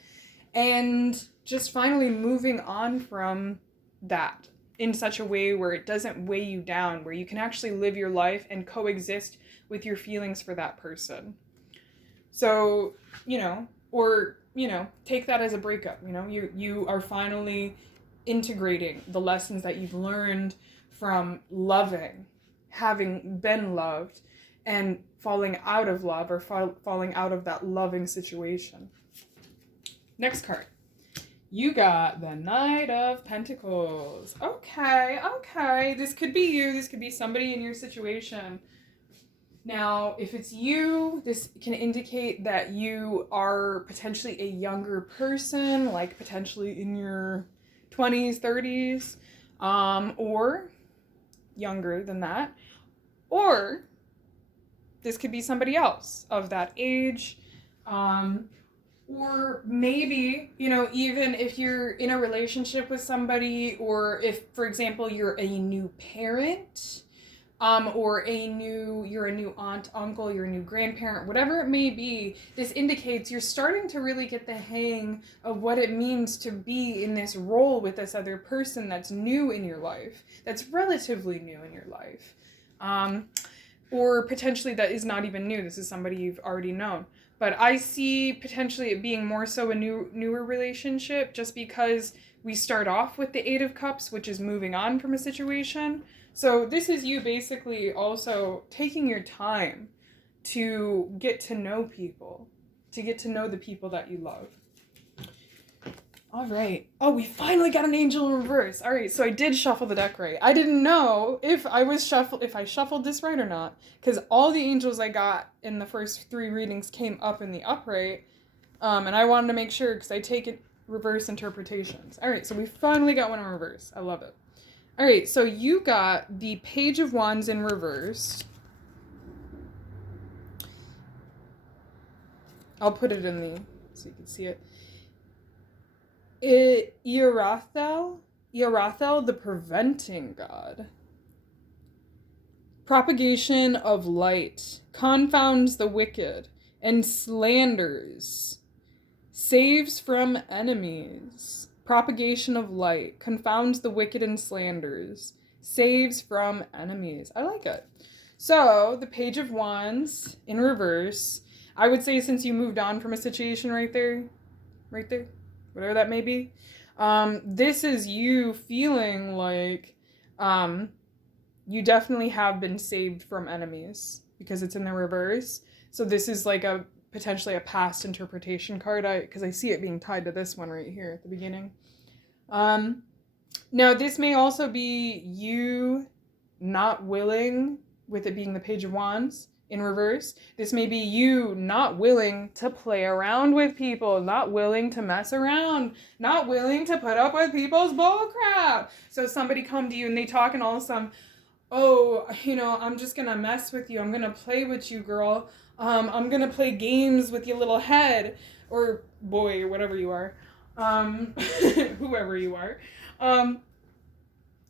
and just finally moving on from that in such a way where it doesn't weigh you down, where you can actually live your life and coexist with your feelings for that person. So, you know, or, you know, take that as a breakup. You know, you are finally integrating the lessons that you've learned from loving, having been loved, and falling out of love, or falling out of that loving situation. Next card. You got the Knight of Pentacles. Okay. This could be you. This could be somebody in your situation. Now, if it's you, this can indicate that you are potentially a younger person, like potentially in your 20s, 30s, or younger than that. Or this could be somebody else of that age. Or maybe, you know, even if you're in a relationship with somebody, or if, for example, you're a new parent, or you're a new aunt, uncle, you're a new grandparent, whatever it may be, this indicates you're starting to really get the hang of what it means to be in this role with this other person that's new in your life, that's relatively new in your life. Or potentially that is not even new. This is somebody you've already known. But I see potentially it being more so a newer relationship, just because we start off with the Eight of Cups, which is moving on from a situation. So this is you basically also taking your time to get to know people, to get to know the people that you love. All right. Oh, we finally got an angel in reverse. All right, so I did shuffle the deck right. I didn't know if I shuffled this right or not, because all the angels I got in the first 3 readings came up in the upright, and I wanted to make sure because I take it reverse interpretations. All right, so we finally got one in reverse. I love it. All right, so you got the Page of Wands in reverse. I'll put it in the so you can see it. Iarathel, the preventing god. Propagation of light, confounds the wicked, and slanders, saves from enemies. Propagation of light, confounds the wicked and slanders, Saves from enemies. I like it. So, the Page of Wands in reverse. I would say since you moved on from a situation right there, whatever that may be, this is you feeling like you definitely have been saved from enemies because it's in the reverse. So this is like a potentially a past interpretation card, because I see it being tied to this one right here at the beginning. Now this may also be you not willing, with it being the Page of Wands in reverse. This may be you not willing to play around with people, not willing to mess around, not willing to put up with people's bullcrap. So somebody come to you and they talk and all of a sudden, oh, I'm just gonna mess with you. I'm gonna play with you, girl. I'm gonna play games with your little head, or boy, or whatever you are, whoever you are.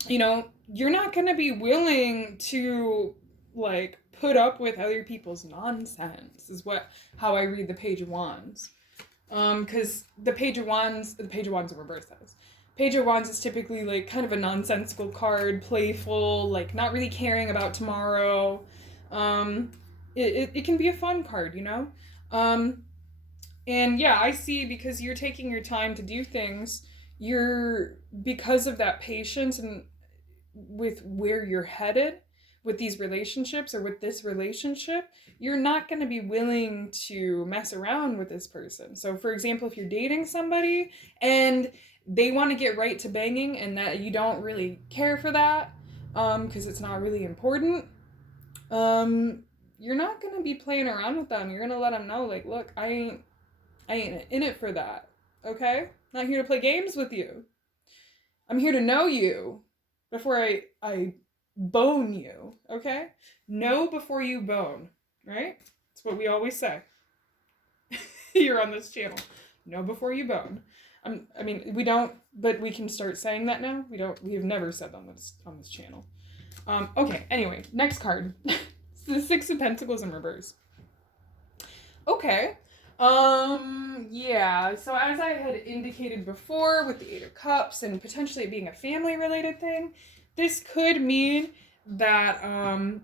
You're not gonna be willing to like put up with other people's nonsense. Is how I read the Page of Wands. Because the Page of Wands in reverse says. Page of Wands is typically like kind of a nonsensical card, playful, like not really caring about tomorrow. It can be a fun card, And yeah, I see, because you're taking your time to do things, because of that patience and with where you're headed with these relationships or with this relationship, you're not going to be willing to mess around with this person. So for example, if you're dating somebody and they want to get right to banging and that you don't really care for that, because it's not really important, you're not going to be playing around with them. You're going to let them know, like, look, I ain't in it for that, okay? I'm not here to play games with you. I'm here to know you before I bone you, okay? Know before you bone, right? That's what we always say here on this channel. Know before you bone. We don't, but we can start saying that now. We have never said on this channel. Okay, anyway, next card. It's the Six of Pentacles in reverse. Okay. Yeah, so as I had indicated before with the Eight of Cups and potentially it being a family related thing, this could mean that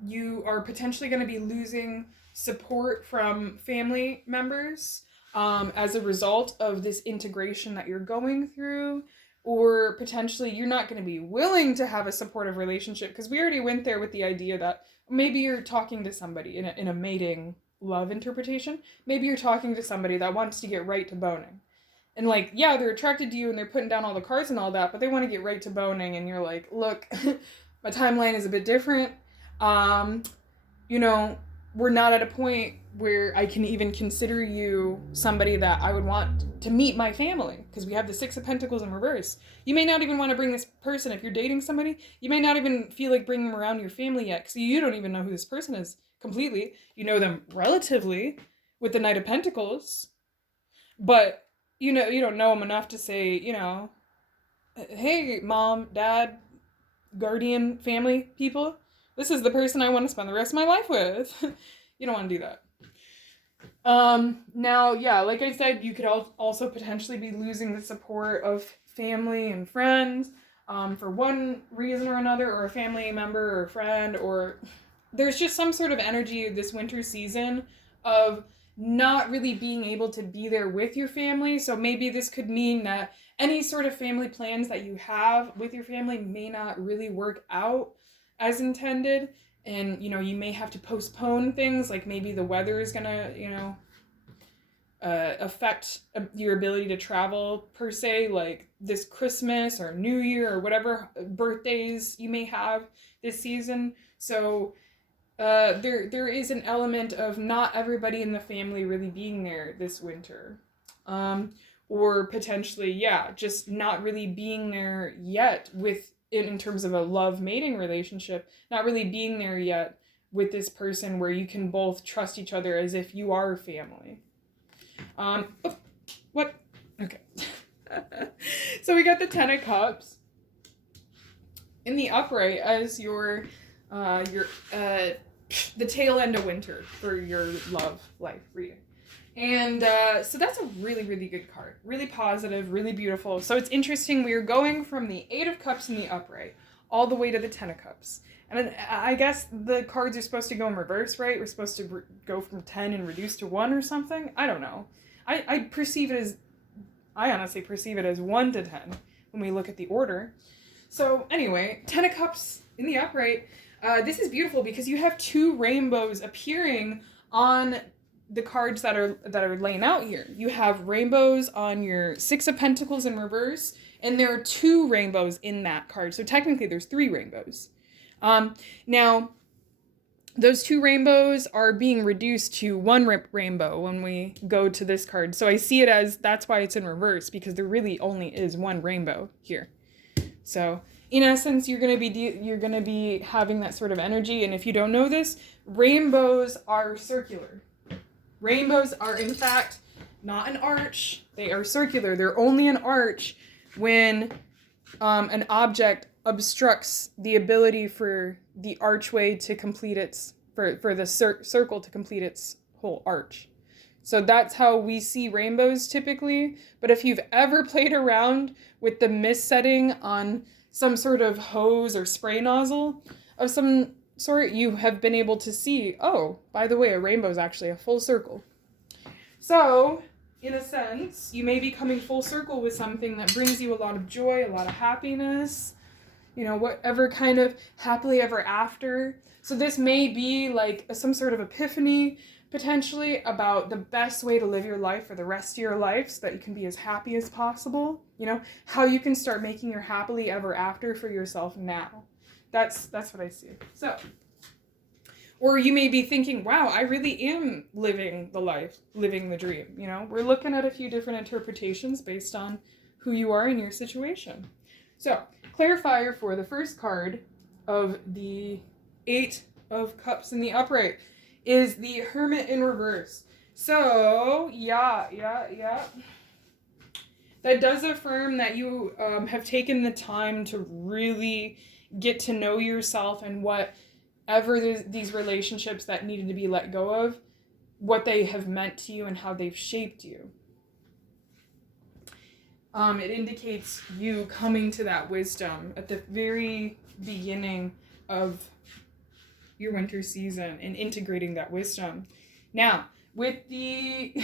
you are potentially going to be losing support from family members as a result of this integration that you're going through, or potentially you're not going to be willing to have a supportive relationship, because we already went there with the idea that maybe you're talking to somebody in a mating love interpretation. Maybe you're talking to somebody that wants to get right to boning. And like, yeah, they're attracted to you and they're putting down all the cards and all that, but they want to get right to boning, and you're like, look, my timeline is a bit different. We're not at a point where I can even consider you somebody that I would want to meet my family, because we have the Six of Pentacles in reverse. You may not even want to bring this person, if you're dating somebody, you may not even feel like bringing them around your family yet, because you don't even know who this person is completely. You know them relatively with the Knight of Pentacles, but you don't know them enough to say, hey, mom, dad, guardian, family people, this is the person I want to spend the rest of my life with. You don't want to do that. Now, yeah, like I said, you could also potentially be losing the support of family and friends for one reason or another, or a family member or a friend, or there's just some sort of energy this winter season of not really being able to be there with your family. So maybe this could mean that any sort of family plans that you have with your family may not really work out as intended. And, you may have to postpone things, like maybe the weather is gonna, affect your ability to travel per se, like this Christmas or New Year or whatever birthdays you may have this season. So there is an element of not everybody in the family really being there this winter. Or potentially, yeah, just not really being there yet in terms of a love mating relationship, not really being there yet with this person where you can both trust each other as if you are family. What? Okay. So we got the Ten of Cups in the upright as your the tail end of winter for your love life reading. And so that's a really, really good card. Really positive, really beautiful. So it's interesting. We are going from the Eight of Cups in the upright all the way to the Ten of Cups. And I guess the cards are supposed to go in reverse, right? We're supposed to go from 10 and reduce to 1 or something. I don't know. I honestly perceive it as 1 to 10 when we look at the order. So anyway, Ten of Cups in the upright. This is beautiful because you have 2 rainbows appearing on the cards that are laying out here. You have rainbows on your 6 of Pentacles in reverse, and there are 2 rainbows in that card. So technically there's 3 rainbows. Now, those 2 rainbows are being reduced to 1 rainbow when we go to this card. So I see it as, that's why it's in reverse, because there really only is 1 rainbow here. So in essence, you're going to be having that sort of energy. And if you don't know this, rainbows are circular. Rainbows are, in fact, not an arch. They are circular. They're only an arch when an object obstructs the ability for the archway to complete its, for the circle to complete its whole arch. So that's how we see rainbows typically. But if you've ever played around with the mist setting on some sort of hose or spray nozzle of some sort, you have been able to see, oh, by the way, a rainbow is actually a full circle. So, in a sense, you may be coming full circle with something that brings you a lot of joy, a lot of happiness, you know, whatever kind of happily ever after. So this may be like some sort of epiphany, potentially, about the best way to live your life for the rest of your life so that you can be as happy as possible. You know, how you can start making your happily ever after for yourself now. That's what I see. So, or you may be thinking, wow, I really am living the life, living the dream. You know, we're looking at a few different interpretations based on who you are in your situation. So, clarifier for the first card of the 8 of Cups in the upright is the Hermit in reverse. So, yeah. That does affirm that you have taken the time to really get to know yourself and whatever these relationships that needed to be let go of, what they have meant to you and how they've shaped you. It indicates you coming to that wisdom at the very beginning of your winter season and integrating that wisdom. Now, with the,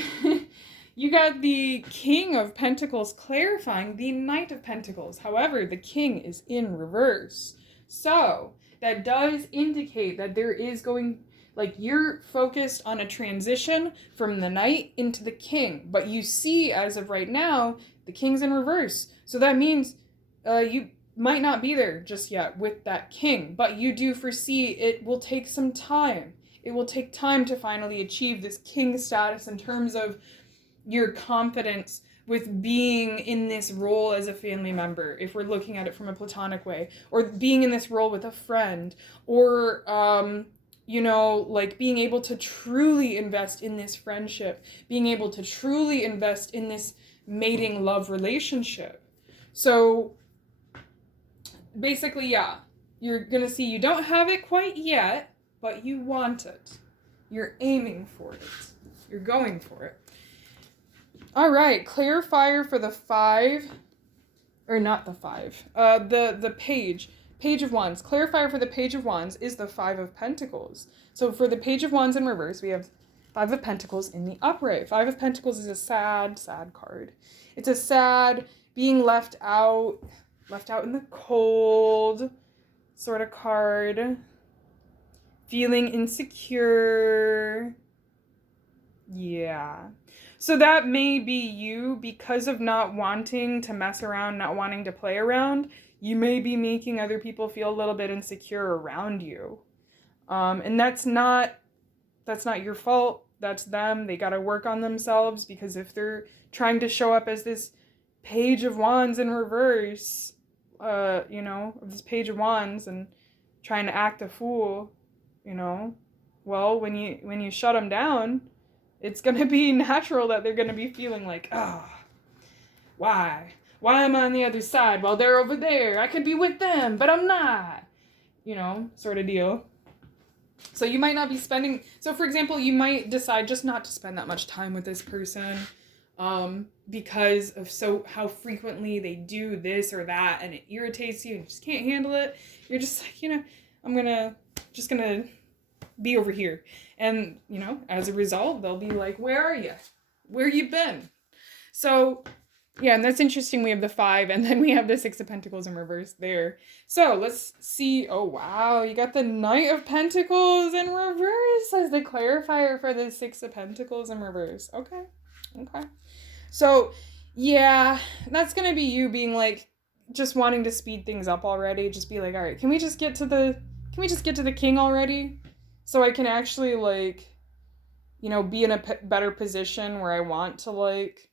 you got the King of Pentacles clarifying the Knight of Pentacles. However, the King is in reverse. So that does indicate that there is you're focused on a transition from the Knight into the King. But you see, as of right now, the King's in reverse. So that means you might not be there just yet with that King, but you do foresee it will take some time. It will take time to finally achieve this King status in terms of your confidence with being in this role as a family member, if we're looking at it from a platonic way, or being in this role with a friend, or, being able to truly invest in this friendship, being able to truly invest in this mating love relationship. So basically, yeah, you're gonna see you don't have it quite yet, but you want it. You're aiming for it. You're going for it. All right, clarifier for the 5, or not the 5, the Page of Wands. Clarifier for the Page of Wands is the 5 of Pentacles. So for the Page of Wands in reverse, we have 5 of Pentacles in the upright. 5 of Pentacles is a sad, sad card. It's a sad, being left out in the cold sort of card. Feeling insecure. Yeah. So that may be you, because of not wanting to mess around, not wanting to play around. You may be making other people feel a little bit insecure around you. And that's not your fault. That's them. They got to work on themselves, because if they're trying to show up as this Page of Wands in reverse, of this Page of Wands and trying to act a fool, well, when you shut them down, it's going to be natural that they're going to be feeling like, why am I on the other side while they're over there? I could be with them, but I'm not, sort of deal. So you might not be so for example, you might decide just not to spend that much time with this person. because of how frequently they do this or that, and it irritates you and you just can't handle it. You're just like, I'm just gonna be over here. And, as a result, they'll be like, where are you? Where you been? So, yeah, and that's interesting. We have the 5, and then we have the 6 of Pentacles in reverse there. So let's see. Oh, wow. You got the Knight of Pentacles in reverse as the clarifier for the 6 of Pentacles in reverse. Okay. So, yeah, that's going to be you being like, just wanting to speed things up already. Just be like, all right, can we just get to the king already? So I can actually, like, be in a better position where I want to, like,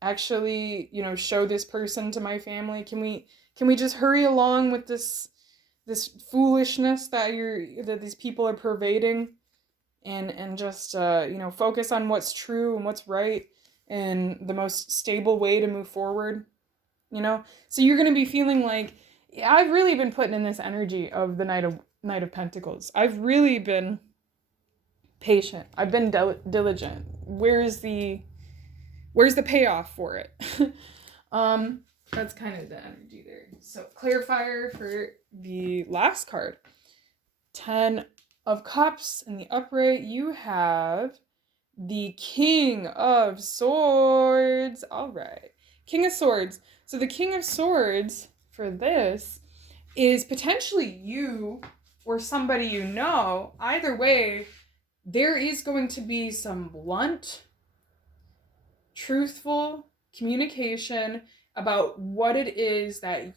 actually, show this person to my family. Can we just hurry along with this foolishness that these people are pervading, and just focus on what's true and what's right and the most stable way to move forward. So you're going to be feeling like, yeah, I've really been putting in this energy of the Knight of Pentacles. I've really been patient. I've been diligent. Where's the payoff for it? That's kind of the energy there. So clarifier for the last card, 10 of Cups in the upright. You have the King of Swords. All right, King of Swords. So the King of Swords for this is potentially you or somebody you know. Either way, there is going to be some blunt, truthful communication about what it is that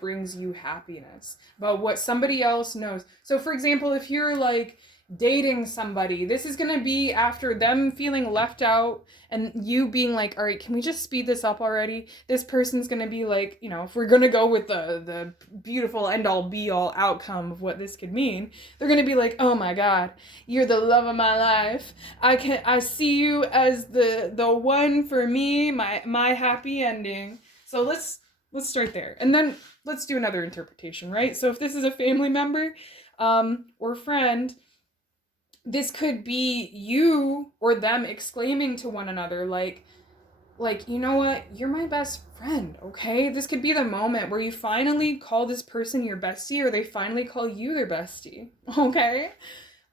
brings you happiness, about what somebody else knows. So for example, if you're like dating somebody, this is going to be after them feeling left out and you being like, all right, can we just speed this up already? This person's going to be like, if we're going to go with the beautiful end all be all outcome of what this could mean, they're going to be like, oh my God, you're the love of my life. I see you as the one for me, my happy ending. So let's start there. And then let's do another interpretation, right? So if this is a family member or friend, this could be you or them exclaiming to one another, like, you know what? You're my best friend, okay? This could be the moment where you finally call this person your bestie, or they finally call you their bestie, okay?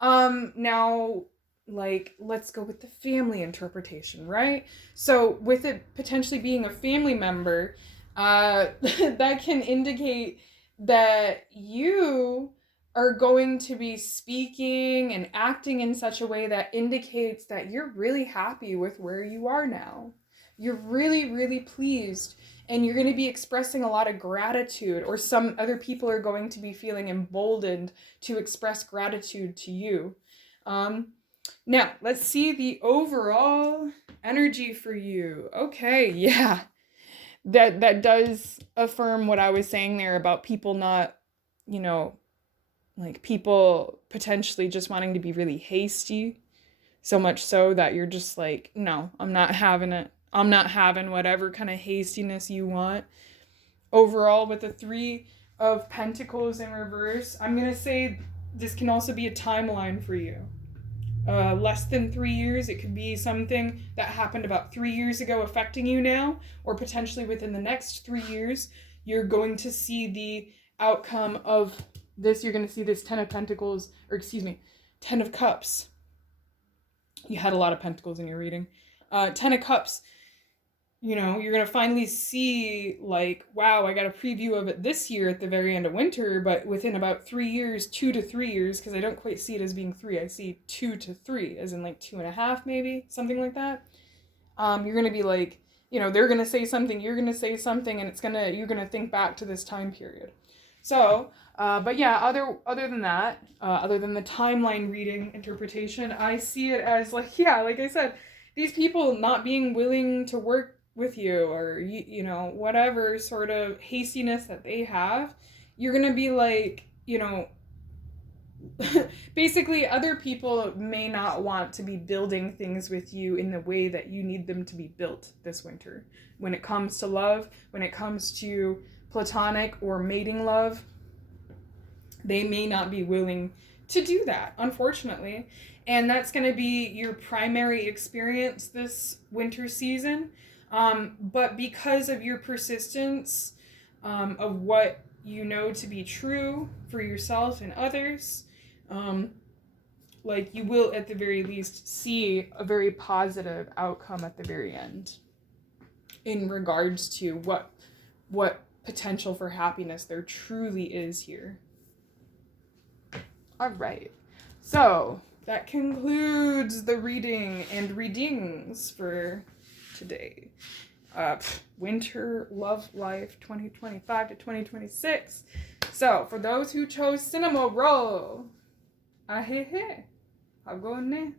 Now, like, let's go with the family interpretation, right? So with it potentially being a family member, that can indicate that you are going to be speaking and acting in such a way that indicates that you're really happy with where you are now. You're really, really pleased, and you're going to be expressing a lot of gratitude, or some other people are going to be feeling emboldened to express gratitude to you. Now, let's see the overall energy for you. Okay, yeah. That does affirm what I was saying there about people not, like people potentially just wanting to be really hasty, so much so that you're just like, no, I'm not having it. I'm not having whatever kind of hastiness you want. Overall, with the 3 of Pentacles in reverse, I'm going to say this can also be a timeline for you. Less than 3 years, it could be something that happened about 3 years ago affecting you now, or potentially within the next 3 years, you're going to see the outcome of this. You're going to see this 10 of Pentacles, 10 of Cups. You had a lot of Pentacles in your reading. 10 of Cups, you're going to finally see, like, wow, I got a preview of it this year at the very end of winter, but within about 3 years, 2 to 3 years, because I don't quite see it as being 3, I see 2 to 3, as in like 2.5 maybe, something like that. You're going to be like, they're going to say something, you're going to say something, and you're going to think back to this time period. So, but yeah, other than that, other than the timeline reading interpretation, I see it as like, yeah, like I said, these people not being willing to work with you, or whatever sort of hastiness that they have, you're gonna be like, basically other people may not want to be building things with you in the way that you need them to be built this winter. When it comes to love, when it comes to platonic or mating love, they may not be willing to do that, unfortunately. And that's going to be your primary experience this winter season. But because of your persistence of what you know to be true for yourself and others, like you will at the very least see a very positive outcome at the very end in regards to what potential for happiness there truly is here. All right. So that concludes the reading and readings for today. Winter Love Life 2025 to 2026. So for those who chose Cinnamoroll, ahehe, agone.